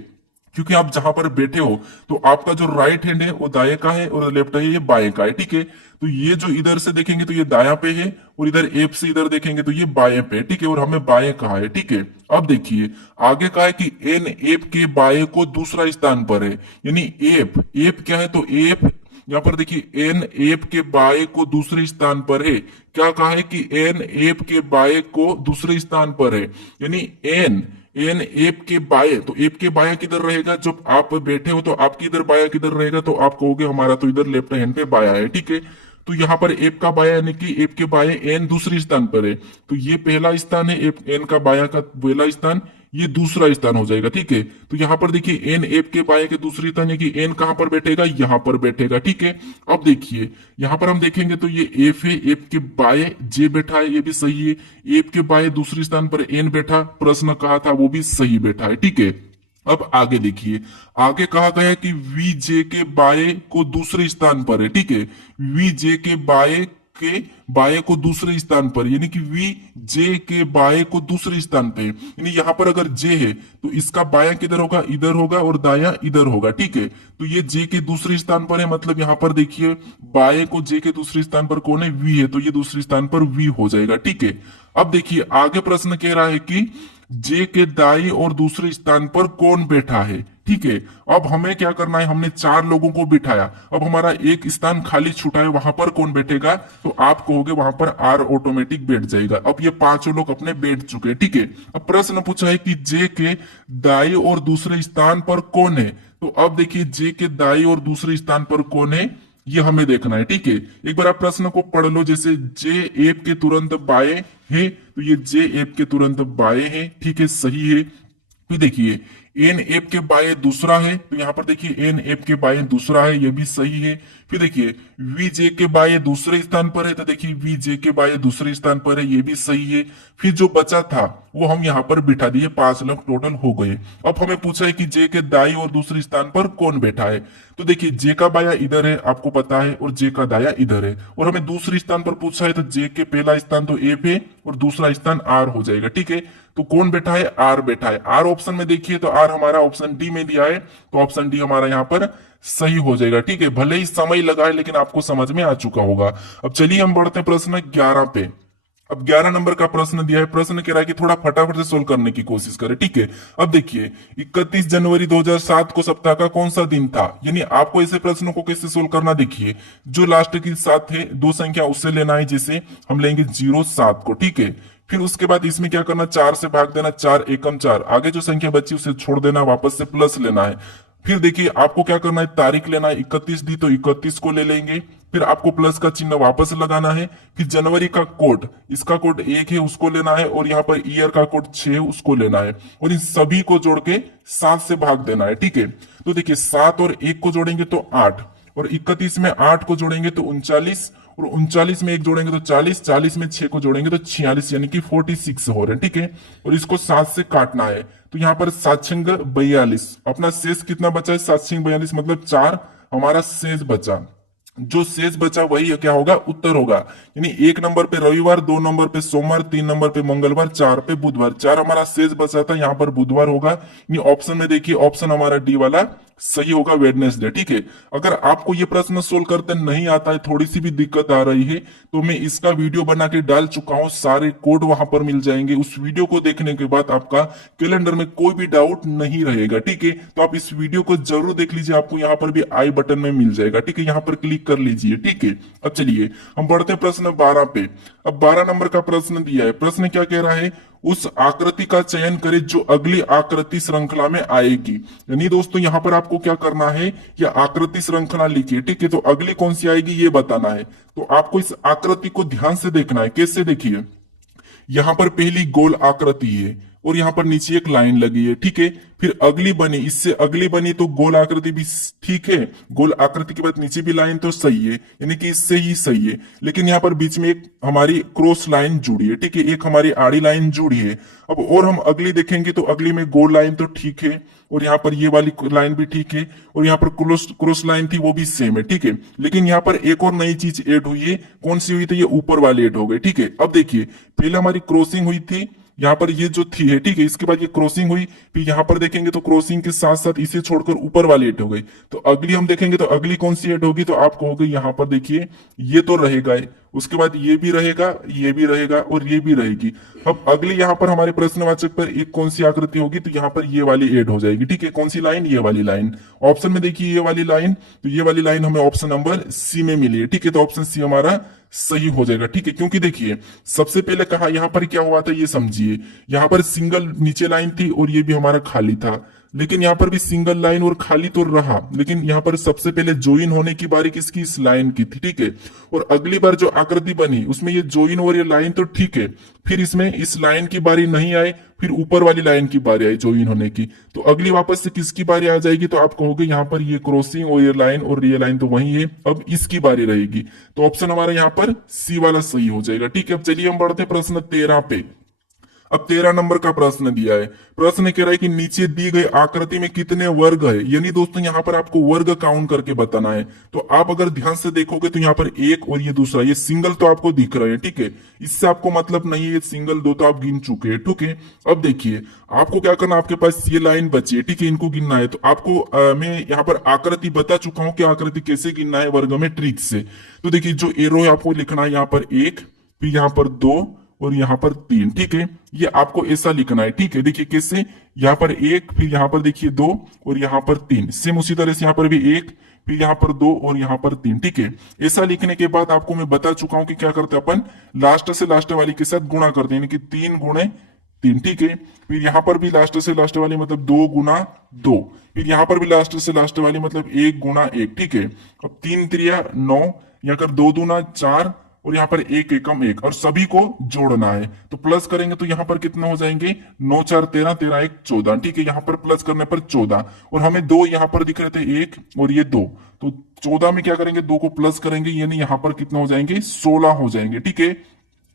क्योंकि आप जहां पर बैठे हो तो आपका जो राइट हैंड है वो दाएं का है और लेफ्ट है ये बाएं का है। ठीक है, तो ये जो इधर से देखेंगे तो ये दाया पे है, और इधर एफ से इधर देखेंगे तो ये बाएं पे। ठीक है, और हमें बाएं कहा है। ठीक है, अब देखिए आगे कहा है कि एन एफ के बाएं को दूसरा स्थान पर है, यानी एफ, एफ क्या है, तो एफ यहाँ पर देखिए एन एफ के बाएं को दूसरे स्थान पर है। क्या कहा है कि एन एफ के बाएं को दूसरे स्थान पर है, यानी एन एफ के बाएं, तो एफ के बाया किधर रहेगा, जब आप बैठे हो तो आपकी इधर बाया किधर रहेगा, तो आप कहोगे हमारा तो इधर लेफ्ट हैंड पे बाया है। ठीक है, तो यहाँ पर एफ का बाया यानी कि एफ के बाएं एन दूसरे स्थान पर है, तो ये पहला स्थान है, एफ एन का बाया का पहला स्थान, ये दूसरा स्थान हो जाएगा। ठीक है, तो यहाँ पर देखिए एन एफ के बाएं के दूसरे स्थान है कि एन कहां पर बैठेगा, यहाँ पर बैठेगा। ठीक है, अब देखिए यहाँ पर हम देखेंगे तो ये एफ है, एफ के बाएं जे बैठा है, ये भी सही है। एफ के बाएं दूसरे स्थान पर एन बैठा, प्रश्न कहा था वो भी सही बैठा है। ठीक है, अब आगे देखिए, आगे कहा गया है कि वी जे के बाएं को दूसरे स्थान पर है। ठीक है, वी जे के बाएं के बाय को दूसरे स्थान पर, यानी कि वी जे के बाय को दूसरे स्थान पे, यानी यहाँ पर अगर जे है तो इसका बाया किधर होगा, इधर होगा, और दाया इधर होगा। ठीक है, तो ये जे के दूसरे स्थान पर है, मतलब यहाँ पर देखिए बाय को जे के दूसरे स्थान पर कौन है, वी है, तो ये दूसरे स्थान पर वी हो जाएगा। ठीक है, अब देखिए आगे प्रश्न कह रहा है कि जे के दाई और दूसरे स्थान पर कौन बैठा है। ठीक है, अब हमें क्या करना है, हमने 4 लोगों को बिठाया, अब हमारा एक स्थान खाली छूटा है, वहां पर कौन बैठेगा, तो आप कहोगे वहां पर आर ऑटोमेटिक बैठ जाएगा। अब ये 5 लोग अपने बैठ चुके हैं। ठीक है, अब प्रश्न पूछा है कि जे के दाई और दूसरे स्थान पर कौन है, तो अब देखिए जे के दाई और दूसरे स्थान पर कौन है ये हमें देखना है। ठीक है, एक बार आप प्रश्न को पढ़ लो, जैसे जे एप के तुरंत बाएं है, तो ये जे एप के तुरंत बाएं है। ठीक है, सही है। फिर देखिए एन एप के बाएं दूसरा है, तो यहां पर देखिए एन एप के बाएं दूसरा है, ये भी सही है। फिर देखिए वी जे के बाएं दूसरे स्थान पर है, तो देखिए वी जे के बाएं दूसरे स्थान पर है, ये भी सही है। फिर जो बचा था वो हम यहाँ पर बिठा दिए, 5 लोग टोटल हो गए। अब हमें पूछा है कि जे के दाई और दूसरे स्थान पर कौन बैठा है, तो देखिए जे का बाया इधर है, आपको पता है, और जे का दाया इधर है, और हमें दूसरे स्थान पर पूछा है, तो जे के पहला स्थान तो ए पे और दूसरा स्थान आर हो जाएगा। ठीक है, तो कौन बैठा है, आर बैठा है। आर ऑप्शन में देखिए तो आर हमारा ऑप्शन डी में दिया है, तो ऑप्शन डी हमारा यहाँ पर सही हो जाएगा। ठीक है, भले ही समय लगा है लेकिन आपको समझ में आ चुका होगा। अब चलिए हम बढ़ते हैं प्रश्न 11 पे। अब 11 नंबर का प्रश्न दिया है, प्रश्न कह रहा है कि थोड़ा फटाफट से सोल्व करने की कोशिश करें। ठीक है, अब देखिए 31 जनवरी 2007 को सप्ताह का कौन सा दिन था, यानी आपको ऐसे प्रश्नों को कैसे सोल्व करना, देखिए जो लास्ट की 7 है, 2 संख्या उससे लेना है, जैसे हम लेंगे 07 को। ठीक है, फिर उसके बाद इसमें क्या करना, 4 से भाग देना, 4 एकम 4, आगे जो संख्या बची उसे छोड़ देना, वापस से प्लस लेना है। फिर देखिए आपको क्या करना है, तारीख लेना है, 31 दी तो 31 को ले लेंगे, फिर आपको प्लस का चिन्ह वापस लगाना है। फिर जनवरी का कोड, इसका कोड 1 है उसको लेना है, और यहाँ पर ईयर का कोड 6 है उसको लेना है, और इन सभी को जोड़ के 7 से भाग देना है। ठीक है, तो देखिए 7 और 1 को जोड़ेंगे तो 8, और 31 में 8 को जोड़ेंगे तो 39, और 39 में 1 जोड़ेंगे तो 40, 40 में 6 को जोड़ेंगे तो 46, यानी कि 46 हो रहे हैं। ठीक है, और इसको 7 से काटना है, तो यहाँ पर 7 छंग 42, अपना शेष कितना बचा है, 7 छंग 42 मतलब 4 हमारा शेष बचा। जो शेष बचा वही क्या होगा, उत्तर होगा। यानी 1 नंबर पे रविवार, 2 नंबर पे सोमवार, 3 नंबर पे मंगलवार, 4 पे बुधवार, 4 हमारा शेष बचा था, यहाँ पर बुधवार होगा। यानी ऑप्शन में देखिए ऑप्शन हमारा डी वाला सही होगा, वेडनेसडे। ठीक है, अगर आपको ये प्रश्न सोल्व करते नहीं आता है, थोड़ी सी भी दिक्कत आ रही है, तो मैं इसका वीडियो बना के डाल चुका हूं, सारे कोड वहां पर मिल जाएंगे। उस वीडियो को देखने के बाद आपका कैलेंडर में कोई भी डाउट नहीं रहेगा। ठीक है, तो आप इस वीडियो को जरूर देख लीजिए, आपको यहाँ पर भी आई बटन में मिल जाएगा। ठीक है, यहाँ पर क्लिक कर लीजिए। ठीक है, अब चलिए हम बढ़ते हैं प्रश्न 12 पे। अब 12 नंबर का प्रश्न दिया है, प्रश्न क्या कह रहा है, उस आकृति का चयन करें जो अगली आकृति श्रृंखला में आएगी। यानी दोस्तों यहाँ पर आपको क्या करना है, यह आकृति श्रृंखला लिखिए। ठीक है, तो अगली कौन सी आएगी ये बताना है, तो आपको इस आकृति को ध्यान से देखना है। कैसे, देखिए यहां पर पहली गोल आकृति है, और यहाँ पर नीचे एक लाइन लगी है। ठीक है, फिर अगली बनी, इससे अगली बनी तो गोल आकृति भी ठीक है, गोल आकृति के बाद नीचे भी लाइन तो सही है, यानी कि इससे ही सही है। लेकिन यहाँ पर बीच में एक हमारी क्रॉस लाइन जुड़ी है। ठीक है, एक हमारी आड़ी लाइन जुड़ी है। अब और हम अगली देखेंगे तो अगली में गोल लाइन तो ठीक है, और यहाँ पर ये वाली लाइन भी ठीक है, और यहाँ पर क्रॉस लाइन थी वो भी सेम है। ठीक है, लेकिन यहाँ पर एक और नई चीज ऐड हुई है, कौन सी हुई, तो ये ऊपर वाली ऐड हो गई। ठीक है, अब देखिए पहले हमारी क्रॉसिंग हुई थी, यहाँ पर ये जो थी है। ठीक है, इसके बाद ये क्रॉसिंग हुई, फिर यहाँ पर देखेंगे तो क्रॉसिंग के साथ साथ इसे छोड़कर ऊपर वाली ऐड हो गई। तो अगली हम देखेंगे तो अगली कौन सी ऐड होगी, तो आप कहोगे यहाँ पर देखिए ये तो रहेगा, उसके बाद ये भी रहेगा, ये भी रहेगा, और ये भी रहेगी। अब अगली यहाँ पर हमारे प्रश्नवाचक पर एक कौन सी आकृति होगी, तो यहाँ पर ये वाली ऐड हो जाएगी। ठीक है, कौन सी लाइन, ये वाली लाइन। ऑप्शन में देखिए ये वाली लाइन, तो ये वाली लाइन हमें ऑप्शन नंबर सी में मिली है। ठीक है, तो ऑप्शन सी हमारा सही हो जाएगा। ठीक है, क्योंकि देखिए सबसे पहले कहा यहाँ पर क्या हुआ था ये समझिए, यहाँ पर सिंगल नीचे लाइन थी और ये भी हमारा खाली था, लेकिन यहाँ पर भी सिंगल लाइन और खाली तो रहा, लेकिन यहाँ पर सबसे पहले ज्वाइन होने की बारी किसकी, इस लाइन की थी। ठीक है, और अगली बार जो आकृति बनी उसमें ये ज्वाइन और ये लाइन तो ठीक है, फिर इसमें इस लाइन की बारी नहीं आई, फिर ऊपर वाली लाइन की बारी आई ज्वाइन होने की, तो अगली वापस से किसकी बारी आ जाएगी, तो आप कहोगे यहाँ पर ये क्रॉसिंग और ये लाइन और ये लाइन तो वही है, अब इसकी बारी रहेगी। तो ऑप्शन हमारा यहाँ पर सी वाला सही हो जाएगा। ठीक है, अब चलिए हम बढ़ते प्रश्न 13 पे। अब 13 नंबर का प्रश्न दिया है। प्रश्न कह रहा है कि नीचे दी गई आकृति में कितने वर्ग है, यानी दोस्तों यहाँ पर आपको वर्ग काउंट करके बताना है। तो आप अगर ध्यान से देखोगे तो यहाँ पर एक और ये दूसरा, ये सिंगल तो आपको दिख रहे हैं, ठीक है, इससे आपको मतलब नहीं है, ये सिंगल दो तो आप गिन चुके हैं, ठीक है। अब देखिए आपको क्या करना, आपके पास ये लाइन बची है, ठीक है, इनको गिनना है। तो आपको मैं यहाँ पर आकृति बता चुका हूँ कि आकृति कैसे गिनना है वर्ग में, ट्रिक से। तो देखिए जो एरो है आपको लिखना है यहाँ पर एक, फिर यहाँ पर दो और यहाँ पर तीन, ठीक है, ये आपको ऐसा लिखना है, ठीक है। देखिए कैसे, यहाँ पर एक, फिर यहाँ पर देखिए दो और यहाँ पर तीन, सेम उसी तरह से यहाँ पर भी एक, फिर यहाँ पर दो और यहाँ पर तीन, ठीक है। ऐसा लिखने के बाद आपको मैं बता चुका हूं कि क्या करते हैं अपन, लास्ट से लास्ट वाली के साथ गुणा करते हैं, यानी कि 3 गुणे 3, ठीक है। फिर यहाँ पर भी लास्ट से लास्ट वाली मतलब 2 गुना 2, फिर यहाँ पर भी लास्ट से लास्ट वाली मतलब 1 गुना 1, ठीक है। अब 3 त्रिया 9, यहाँ कर 2 दूना 4 और यहाँ पर एक एकम एक, और सभी को जोड़ना है। तो प्लस करेंगे तो यहाँ पर कितने हो जाएंगे, 9 4 13, 13 1 14, ठीक है। यहाँ पर प्लस करने पर 14, और हमें दो यहाँ पर दिख रहे थे, एक और ये दो, तो 14 में क्या करेंगे, दो को प्लस करेंगे, यानी यहाँ पर कितने हो जाएंगे, 16 हो जाएंगे, ठीक है।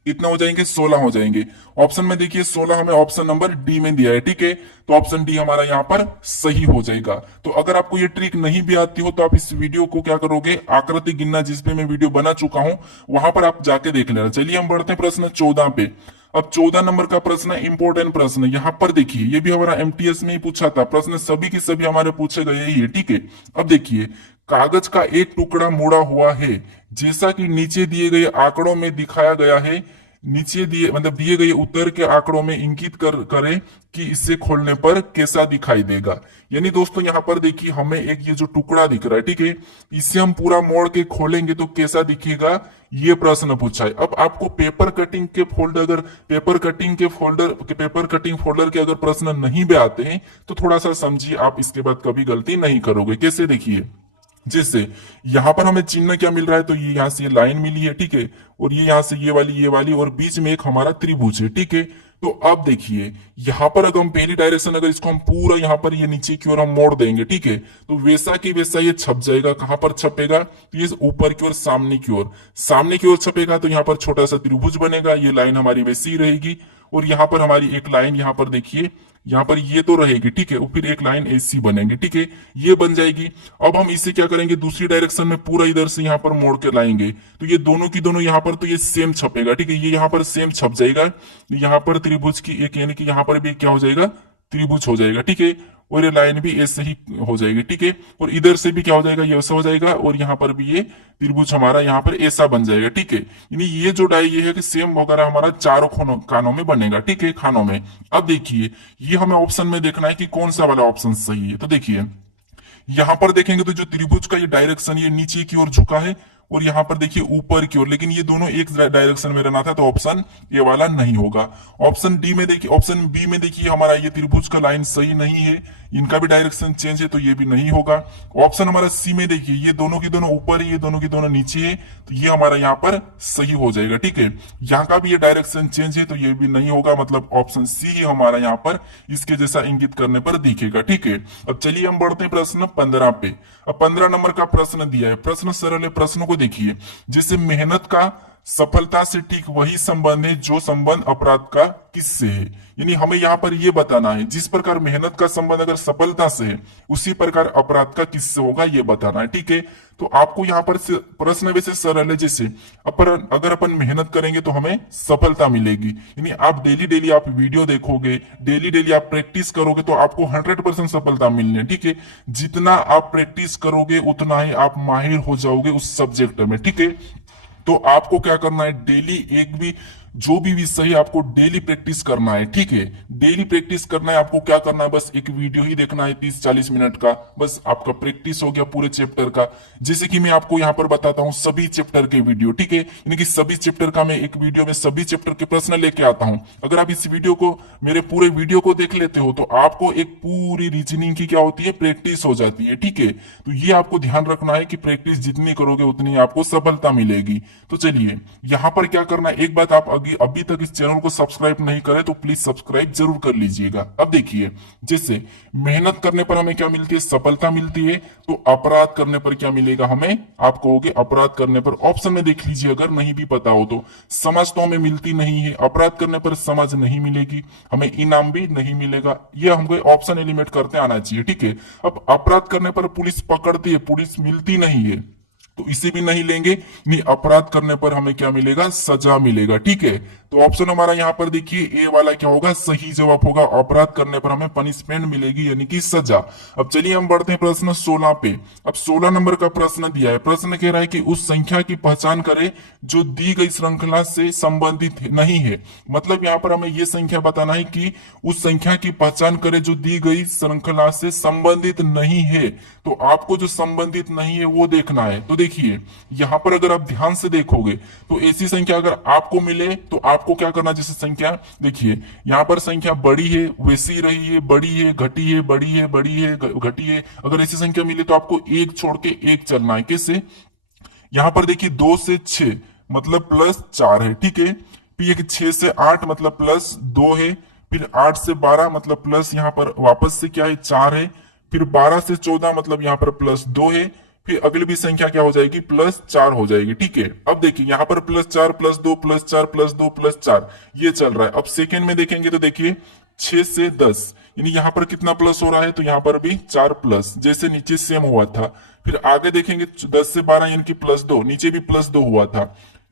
कितना हो जाएंगे, 16 हो जाएंगे। ऑप्शन में देखिए 16 हमें ऑप्शन नंबर डी में दिया है, ठीक है। तो ऑप्शन डी हमारा यहाँ पर सही हो जाएगा। तो अगर आपको ये ट्रिक नहीं भी आती हो तो आप इस वीडियो को क्या करोगे, आकृति गिनना जिसपे मैं वीडियो बना चुका हूं वहां पर आप जाके देख लेना। चलिए हम बढ़ते हैं प्रश्न 14 पे। अब 14 नंबर का प्रश्न इंपोर्टेंट प्रश्न, यहाँ पर देखिए ये भी हमारा एमटीएस में ही पूछा था, प्रश्न सभी की सभी हमारे पूछे गए ही है, ठीक है। अब देखिए कागज का एक टुकड़ा मुड़ा हुआ है, जैसा कि नीचे दिए गए आंकड़ों में दिखाया गया है। नीचे दिए मतलब दिए गए उत्तर के आंकड़ों में इंगित करें कि इसे खोलने पर कैसा दिखाई देगा। यानी दोस्तों यहाँ पर देखिए हमें एक ये जो टुकड़ा दिख रहा है, ठीक है, इसे हम पूरा मोड़ के खोलेंगे तो कैसा दिखेगा, ये प्रश्न पूछा है। अब आपको पेपर कटिंग के फोल्डर, अगर पेपर कटिंग फोल्डर के अगर प्रश्न नहीं भी आते हैं तो थोड़ा सा समझिए, आप इसके बाद कभी गलती नहीं करोगे। कैसे, देखिए जैसे यहां पर हमें चिन्ह क्या मिल रहा है, तो ये यहां से ये लाइन मिली है, ठीक है, और ये यहां से ये वाली और बीच में एक हमारा त्रिभुज है, ठीक है। तो अब देखिए यहां पर अगर हम पहली डायरेक्शन, अगर इसको हम पूरा यहां पर ये नीचे की ओर हम मोड़ देंगे, ठीक है, तो वैसा की वैसा ये छप जाएगा। कहां पर छपेगा, तो ये ऊपर की ओर सामने की ओर छपेगा। तो यहाँ पर छोटा सा त्रिभुज बनेगा, ये लाइन हमारी वैसी ही रहेगी, और यहाँ पर हमारी एक लाइन यहाँ पर देखिए, यहाँ पर ये तो रहेगी, ठीक है, और फिर एक लाइन ऐसी बनेगी, ठीक है, ये बन जाएगी। अब हम इसे क्या करेंगे, दूसरी डायरेक्शन में पूरा इधर से यहाँ पर मोड़ के लाएंगे, तो ये दोनों की दोनों यहाँ पर तो ये सेम छपेगा, ठीक है, ये यहाँ पर सेम छप जाएगा। यहाँ पर त्रिभुज की एक, यानी कि यहाँ पर भी क्या हो जाएगा, त्रिभुज हो जाएगा, ठीक है, और ये लाइन भी ऐसे ही हो जाएगी, ठीक है, और इधर से भी क्या हो जाएगा, ये ऐसा हो जाएगा, और यहाँ पर भी ये त्रिभुज हमारा यहाँ पर ऐसा बन जाएगा, ठीक है। यानी ये जो डाई ये है कि सेम वगैरह हमारा चारों खानों में बनेगा, ठीक है, खानों में। अब देखिए ये हमें ऑप्शन में देखना है कि कौन सा वाला ऑप्शन सही है। तो देखिए यहां पर देखेंगे तो जो त्रिभुज का ये डायरेक्शन ये नीचे की ओर झुका है, और यहाँ पर देखिए ऊपर की ओर, लेकिन ये दोनों एक डायरेक्शन में रहना था, तो ऑप्शन ए वाला नहीं होगा। ऑप्शन डी में देखिए, ऑप्शन बी में देखिए हमारा ये त्रिभुज का लाइन सही नहीं है, इनका भी डायरेक्शन चेंज है, तो ये भी नहीं होगा। ऑप्शन हमारा सी में देखिए ये दोनों की दोनों ऊपर है, ये दोनों की दोनों नीचे है, तो ये हमारा यहाँ पर सही हो जाएगा, ठीक है। यहाँ का भी ये डायरेक्शन चेंज है, तो ये भी नहीं होगा, मतलब ऑप्शन सी ही हमारा यहाँ पर इसके जैसा इंगित करने पर दिखेगा, ठीक है। अब चलिए हम बढ़ते हैं प्रश्न 15 पे। अब 15 नंबर का प्रश्न दिया है, प्रश्न सरल है। प्रश्न को देखिए, जैसे मेहनत का सफलता से ठीक वही संबंध है जो संबंध अपराध का किससे है। यानी हमें यहाँ पर यह बताना है, जिस प्रकार मेहनत का संबंध अगर सफलता से है उसी प्रकार अपराध का किससे होगा, ये बताना है, ठीक है। तो आपको यहाँ पर प्रश्न वैसे सरल है, जैसे अगर अपन मेहनत करेंगे तो हमें सफलता मिलेगी। यानी आप डेली आप वीडियो देखोगे, डेली आप प्रैक्टिस करोगे तो आपको 100% सफलता मिलनी है, ठीक है। जितना आप प्रैक्टिस करोगे उतना ही आप माहिर हो जाओगे उस सब्जेक्ट में, ठीक है। तो आपको क्या करना है, डेली एक भी जो भी विषय है आपको डेली प्रैक्टिस करना है, ठीक है। डेली प्रैक्टिस करना है, आपको क्या करना है, बस एक वीडियो ही देखना है 30-40 मिनट का, बस आपका प्रैक्टिस हो गया पूरे चैप्टर का। जैसे कि मैं आपको यहाँ पर बताता हूँ सभी चैप्टर के वीडियो, ठीक है, यानी कि सभी चैप्टर का मैं एक वीडियो में सभी चैप्टर के प्रश्न लेके आता हूँ। अगर आप इस वीडियो को, मेरे पूरे वीडियो को देख लेते हो तो आपको एक पूरी रीजनिंग की क्या होती है, प्रैक्टिस हो जाती है, ठीक है। तो ये आपको ध्यान रखना है कि प्रैक्टिस जितनी करोगे उतनी आपको सफलता मिलेगी। तो चलिए यहाँ पर क्या करना है, एक बात आप होगी, अभी तक इस चैनल को सब्सक्राइब नहीं करे तो प्लीज सब्सक्राइब जरूर कर लीजिएगा। अब देखिए, जैसे मेहनत करने पर हमें क्या मिलती है, सफलता मिलती है। तो अपराध करने पर क्या मिलेगा हमें, आप कहोगे अपराध करने पर, ऑप्शन में देख लीजिए अगर नहीं भी पता हो तो। समझ तो हमें मिलती नहीं है, अपराध करने पर समझ नहीं मिलेगी, हमें इनाम भी नहीं मिलेगा। ये हमको ऑप्शन एलिमिनेट करते आना चाहिए, ठीक है। अब अपराध करने पर पुलिस पकड़ती है, पुलिस मिलती नहीं है, तो इसे भी नहीं लेंगे। नहीं, अपराध करने पर हमें क्या मिलेगा, सजा मिलेगा, ठीक है। तो ऑप्शन हमारा यहाँ पर देखिए ए वाला क्या होगा, सही जवाब होगा। अपराध करने पर हमें पनिशमेंट मिलेगी, यानी कि सजा। अब चलिए हम बढ़ते हैं प्रश्न 16 पे। अब 16 नंबर का प्रश्न दिया है। प्रश्न कह रहा है कि उस संख्या की पहचान करें जो दी गई श्रृंखला से संबंधित नहीं है। मतलब यहाँ पर हमें यह संख्या बताना है कि उस संख्या की पहचान करें जो दी गई श्रृंखला से संबंधित नहीं है। तो आपको जो संबंधित नहीं है वो देखना है। तो देखिए यहां पर अगर आप ध्यान से देखोगे तो ऐसी संख्या अगर आपको मिले तो आपको क्या करना, जैसे संख्या देखिए यहां पर संख्या बड़ी है, वैसी रही है, बड़ी है, घटी है, बड़ी है, बड़ी है, घटी है। अगर ऐसी संख्या मिले तो आपको एक छोड़ के एक चलना है। कैसे, यहां पर देखिए 2 से 6 मतलब +4 है, ठीक है। फिर एक 6 से 8 मतलब +2 है। फिर 8 से 12 मतलब प्लस यहाँ पर वापस से क्या है, 4 है। फिर 12 से 14 मतलब यहाँ पर +2 है। फिर अगली भी संख्या क्या हो जाएगी, +4 हो जाएगी, ठीक है। अब देखिए यहाँ पर +4 +2 +4 +2 +4 ये चल रहा है। अब सेकेंड में देखेंगे तो देखिए 6 से 10 यानी यहाँ पर कितना प्लस हो रहा है, तो यहाँ पर भी 4 प्लस, जैसे नीचे सेम हुआ था। फिर आगे देखेंगे 10 से 12 यानी कि +2, नीचे भी +2 हुआ था।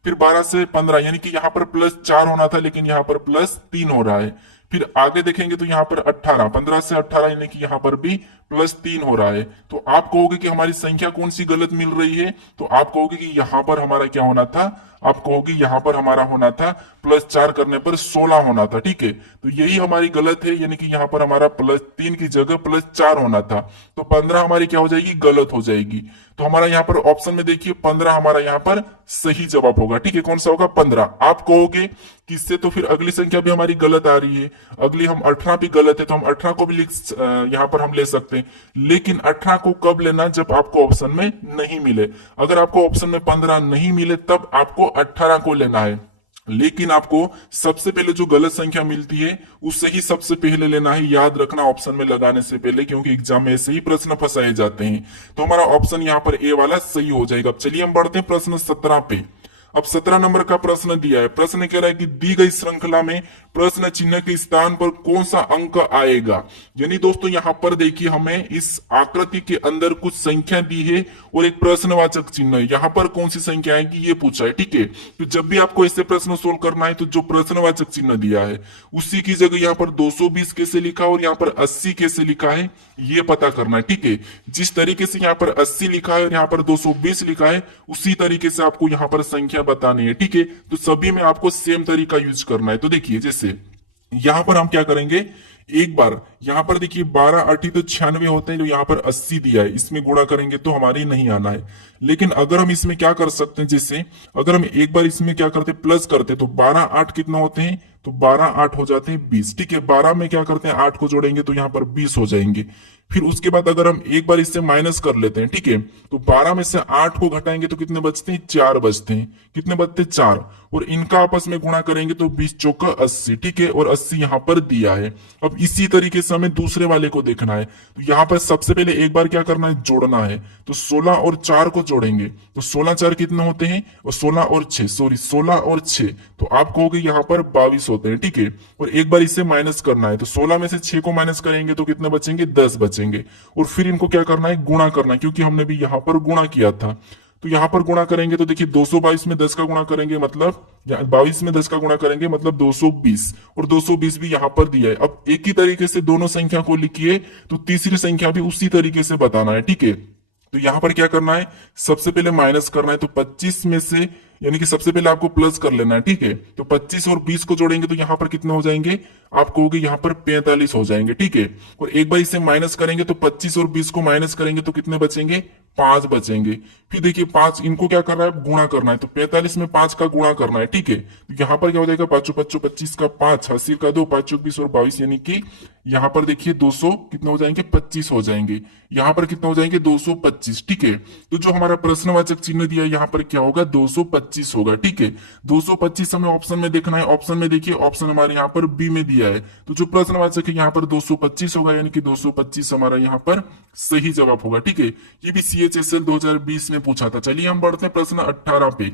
फिर 12 से 15 यानी कि यहाँ पर +4 होना था लेकिन यहाँ पर +3 हो रहा है। फिर आगे देखेंगे तो यहाँ पर 18, 15 से 18 यानी कि यहाँ पर भी +3 हो रहा है। तो आप कहोगे कि हमारी संख्या कौन सी गलत मिल रही है, तो आप कहोगे कि यहाँ पर हमारा क्या होना था, आप कहोगे यहाँ पर हमारा होना था +4 करने पर 16 होना था, ठीक है। तो यही हमारी गलत है, यानी कि यहाँ पर हमारा +3 की जगह +4 होना था। तो 15 हमारी क्या हो जाएगी, गलत हो जाएगी। तो हमारा यहाँ पर ऑप्शन में देखिए 15 हमारा यहाँ पर सही जवाब होगा, ठीक है। कौन सा होगा, 15। आप कहोगे कि इससे तो फिर अगली संख्या भी हमारी गलत आ रही है, अगली हम 18 भी गलत है, तो हम 18 को भी यहाँ पर हम ले सकते हैं। लेकिन 18 को कब लेना, जब आपको ऑप्शन में नहीं मिले। अगर आपको ऑप्शन में 15 नहीं मिले तब आपको 18 को लेना है। लेकिन आपको सबसे पहले जो गलत संख्या मिलती है उससे ही सबसे पहले लेना है, याद रखना ऑप्शन में लगाने से पहले, क्योंकि एग्जाम में ऐसे ही प्रश्न फंसाए जाते हैं। तो हमारा ऑप्शन यहाँ पर ए वाला सही हो जाएगा। अब चलिए हम बढ़ते हैं प्रश्न 17 पे। अब 17 नंबर का प्रश्न दिया है। प्रश्न कह रहा है कि दी गई श्रृंखला में प्रश्न चिन्ह के स्थान पर कौन सा अंक आएगा। यानी दोस्तों यहाँ पर देखिए हमें इस आकृति के अंदर कुछ संख्या दी है और एक प्रश्नवाचक चिन्ह है। यहाँ पर कौन सी संख्या आएगी ये पूछा है, ठीक है। तो जब भी आपको ऐसे प्रश्न सोल्व करना है तो जो प्रश्नवाचक चिन्ह दिया है उसी की जगह यहाँ पर 220 कैसे लिखा और यहाँ पर 80 कैसे लिखा है ये पता करना है, ठीक है। जिस तरीके से यहाँ पर 80 लिखा है और यहाँ पर 220 लिखा है उसी तरीके से आपको यहाँ पर संख्या बतानी है, ठीक है। तो सभी में आपको सेम तरीका यूज करना है। तो देखिए जैसे यहां पर हम क्या करेंगे, एक बार यहां पर देखिए 12 8 तो 96 होते हैं, जो यहाँ पर 80 दिया है इसमें गुणा करेंगे तो हमारे नहीं आना है। लेकिन अगर हम इसमें क्या कर सकते हैं, जैसे अगर हम एक बार इसमें क्या करते प्लस करते तो 12 8 कितना होते हैं, तो 12 8 हो जाते हैं 20, ठीक है। 12 में क्या करते हैं 8 को जोड़ेंगे तो यहाँ पर 20 हो जाएंगे। फिर उसके बाद अगर हम एक बार इससे माइनस कर लेते हैं, ठीक है, तो 12 में से 8 को घटाएंगे तो कितने बचते हैं, 4 बचते हैं। कितने बचते हैं, 4। और इनका आपस में गुणा करेंगे तो 20 चौका 80, ठीक है। और 80 यहाँ पर दिया है। अब इसी तरीके से हमें दूसरे वाले को देखना है। तो यहाँ पर सबसे पहले एक बार क्या करना है, जोड़ना है। तो 16 और 4 को जोड़ेंगे तो 16 4 कितने होते हैं, और 16 और 6 सॉरी 16 और 6 तो आप कहोगे यहाँ पर 22 होते हैं, ठीक है। और एक बार इससे माइनस करना है तो 16 में से 6 को माइनस करेंगे तो कितने बचेंगे, 10 बचेंगे। और फिर इनको क्या करना है, गुणा करना है, क्योंकि हमने भी यहाँ पर गुणा किया था। तो यहां पर गुणा करेंगे तो देखिए 222 में 10 का गुणा करेंगे मतलब 22 में 10 का गुणा करेंगे मतलब 220, और 220 भी यहां पर दिया है। अब एक ही तरीके से दोनों संख्या को लिखिए तो तीसरी संख्या भी उसी तरीके से बताना है, ठीक है। तो यहां पर क्या करना है, सबसे पहले माइनस करना है। तो 25 में से यानी कि सबसे पहले आपको प्लस कर लेना है, ठीक है। तो 25 और 20 को जोड़ेंगे तो यहाँ पर कितने हो जाएंगे, आप कहोगे यहाँ पर 45 हो जाएंगे, ठीक है। और एक बार इसे माइनस करेंगे तो 25 और 20 को माइनस करेंगे तो कितने बचेंगे, 5 बचेंगे। फिर देखिए 5 इनको क्या करना है, गुणा करना है। तो 45 में 5 का गुणा करना है, ठीक है। तो यहाँ पर क्या हो जाएगा, 5 5 25 का 5, 80 का 2, 5 20 और 22 यानी कि यहाँ पर देखिए 200 कितना हो जाएंगे, 25 हो जाएंगे। यहाँ पर कितना हो जाएंगे, 225। ठीक है, तो जो हमारा प्रश्नवाचक चिन्ह दिया है यहाँ पर क्या होगा, 225 होगा। ठीक है, 225 हमें ऑप्शन में देखना है। ऑप्शन में देखिए, ऑप्शन हमारे यहाँ पर बी में दिया है, तो जो प्रश्नवाचक है यहाँ पर 225 होगा, यानी कि 225 हमारा यहाँ पर सही जवाब होगा। ठीक है, ये भी CHSL 2020 में पूछा था। चलिए हम बढ़ते हैं प्रश्न 18 पे।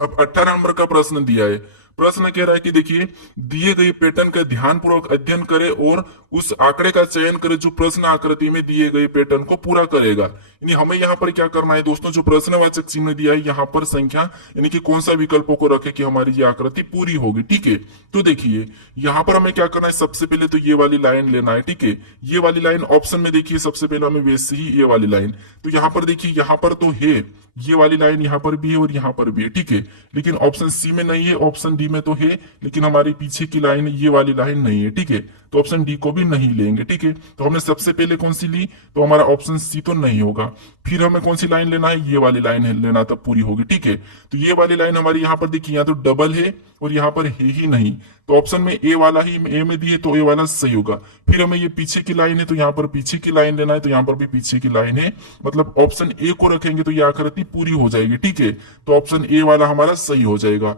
अब 18 नंबर का प्रश्न दिया है। प्रश्न कह रहा है कि देखिए, दिए गए पैटर्न का ध्यानपूर्वक अध्ययन करें और उस आंकड़े का चयन करें जो प्रश्न आकृति में दिए गए पैटर्न को पूरा करेगा। यानी हमें यहाँ पर क्या करना है दोस्तों, जो प्रश्नवाचक चिन्ह दिया है यहाँ पर संख्या, यानी कि कौन सा विकल्पों को रखे कि हमारी ये आकृति पूरी होगी। ठीक है, तो देखिए यहाँ पर हमें क्या करना है, सबसे पहले तो ये वाली लाइन लेना है। ठीक है, ये वाली लाइन ऑप्शन में देखिए, सबसे पहले हमें वैसे ही ये वाली लाइन, तो यहाँ पर देखिए, यहाँ पर तो है ये वाली लाइन, यहाँ पर भी है और यहाँ पर भी है। ठीक है, लेकिन ऑप्शन सी में नहीं है, ऑप्शन डी में तो है, लेकिन हमारी पीछे की लाइन ये वाली लाइन नहीं है। ठीक है, तो ऑप्शन डी को भी नहीं लेंगे। ठीक है, तो हमने सबसे पहले कौन सी ली, तो हमारा ऑप्शन सी तो नहीं होगा। फिर हमें कौन सी लाइन लेना है, ये वाली लाइन है लेना, तब पूरी होगी। ठीक है, तो ये वाली लाइन हमारी यहाँ पर देखिए, यहाँ तो डबल है और यहाँ पर है ही नहीं, तो ऑप्शन में ए वाला ही ए में दिए, तो ए वाला सही होगा। फिर हमें ये पीछे की लाइन है, तो यहाँ पर पीछे की लाइन लेना है, तो यहाँ पर भी पीछे की लाइन है, मतलब ऑप्शन ए को रखेंगे तो ये आकृति पूरी हो जाएगी। ठीक है, तो ऑप्शन ए वाला हमारा सही हो जाएगा।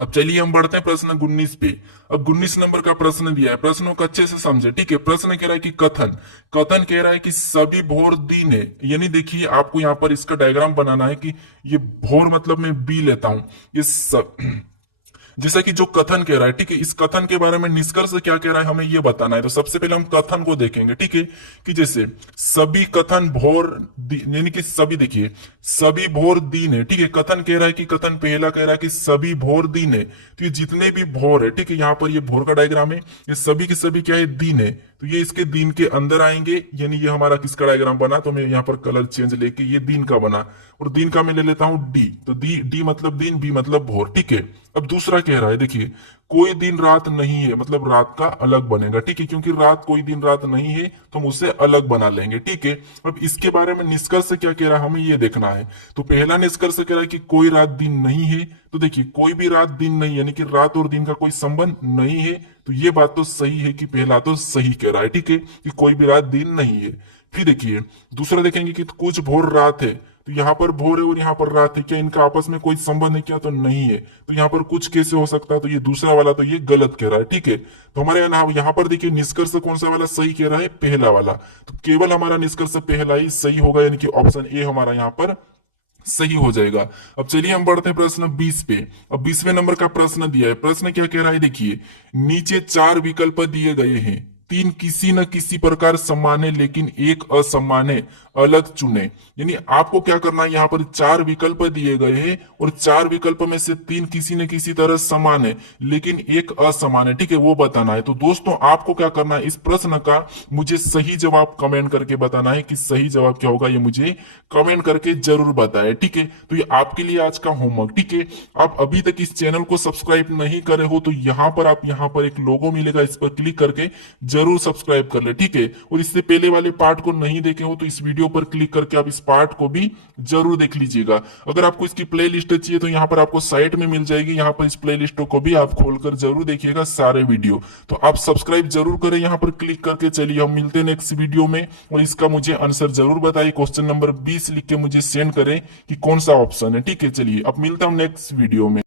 अब चलिए हम बढ़ते हैं प्रश्न 19 पे। अब 19 नंबर का प्रश्न दिया है, प्रश्नों को अच्छे से समझे। ठीक है, प्रश्न कह रहा है कि कथन कथन कह रहा है कि सभी भोर दिन है, यानी देखिए आपको यहाँ पर इसका डायग्राम बनाना है कि ये भोर मतलब मैं बी लेता हूं, ये जैसा कि जो कथन कह रहा है। ठीक है, इस कथन के बारे में निष्कर्ष क्या कह रहा है हमें ये बताना है। तो सबसे पहले हम कथन को देखेंगे। ठीक है, कि जैसे सभी कथन भोर यानी कि सभी, देखिए सभी भोर दिन है। ठीक है, कथन कह रहा है कि कथन पहला कह रहा है कि सभी भोर दिन है, तो ये जितने भी भोर है, ठीक है, यहाँ पर ये भोर का डायग्राम है, ये सभी के सभी क्या है, दिन है, तो ये इसके दिन के अंदर आएंगे, यानी ये हमारा किसका डायग्राम बना, तो मैं यहाँ पर कलर चेंज लेके ये दिन का बना, और दिन का मैं ले लेता हूं डी, तो डी मतलब दिन, बी मतलब भोर। ठीक है, अब दूसरा कह रहा है, देखिए कोई दिन रात नहीं है, मतलब रात का अलग बनेगा। ठीक है, क्योंकि रात कोई दिन रात नहीं है तो हम उसे अलग बना लेंगे। ठीक है, अब इसके बारे में निष्कर्ष क्या कह रहा है हमें ये देखना है। तो पहला निष्कर्ष कह रहा है कि कोई रात दिन नहीं है, तो देखिए कोई भी रात दिन नहीं, यानी कि रात और दिन का कोई संबंध नहीं है, तो ये बात तो सही है कि पहला तो सही कह रहा है। ठीक है, कि कोई भी रात दिन नहीं है। फिर देखिए दूसरा देखेंगे कि कुछ भोर रात है, तो यहाँ पर भोर है और यहाँ पर रात है, क्या इनका आपस में कोई संबंध है क्या, तो नहीं है। तो यहाँ पर कुछ कैसे हो सकता है, तो ये दूसरा वाला तो ये गलत कह रहा है। ठीक है, तो हमारे यहाँ पर देखिए निष्कर्ष कौन सा वाला सही कह रहा है, पहला वाला, तो केवल हमारा निष्कर्ष पहला ही सही होगा, यानी कि ऑप्शन ए हमारा यहाँ पर सही हो जाएगा। अब चलिए हम बढ़ते हैं प्रश्न 20 पे। अब 20वें नंबर का प्रश्न दिया है। प्रश्न क्या कह रहा है, देखिए नीचे 4 विकल्प दिए गए हैं, 3 किसी न किसी प्रकार समान है लेकिन एक असमान है, अलग चुने। यानी आपको क्या करना है, यहाँ पर 4 विकल्प दिए गए हैं और 4 विकल्प में से 3 किसी न किसी तरह समान है लेकिन एक असमान है। ठीक है, वो बताना है। तो दोस्तों आपको क्या करना है, इस प्रश्न का मुझे सही जवाब कमेंट करके बताना है कि सही जवाब क्या होगा, ये मुझे कमेंट करके जरूर बताए। ठीक है, तो ये आपके लिए आज का होमवर्क। ठीक है, आप अभी तक इस चैनल को सब्सक्राइब नहीं करे हो तो यहाँ पर एक लोगो मिलेगा, इस पर क्लिक करके जरूर सब्सक्राइब कर ले। ठीक है, और इससे पहले वाले पार्ट को नहीं देखे हो तो इस वीडियो पर क्लिक करके आप इस पार्ट को भी जरूर देख लीजिएगा। अगर आपको इसकी प्ले लिस्ट चाहिए तो यहाँ पर आपको साइट में मिल जाएगी, यहाँ पर इस प्ले लिस्ट को भी आप खोलकर जरूर देखिएगा सारे वीडियो। तो आप सब्सक्राइब जरूर करें यहाँ पर क्लिक करके। चलिए हम मिलते हैं नेक्स्ट वीडियो में, और इसका मुझे आंसर जरूर बताइए, क्वेश्चन नंबर 20 लिख के मुझे सेंड करें कि कौन सा ऑप्शन है। ठीक है, चलिए अब मिलता हूं नेक्स्ट वीडियो में।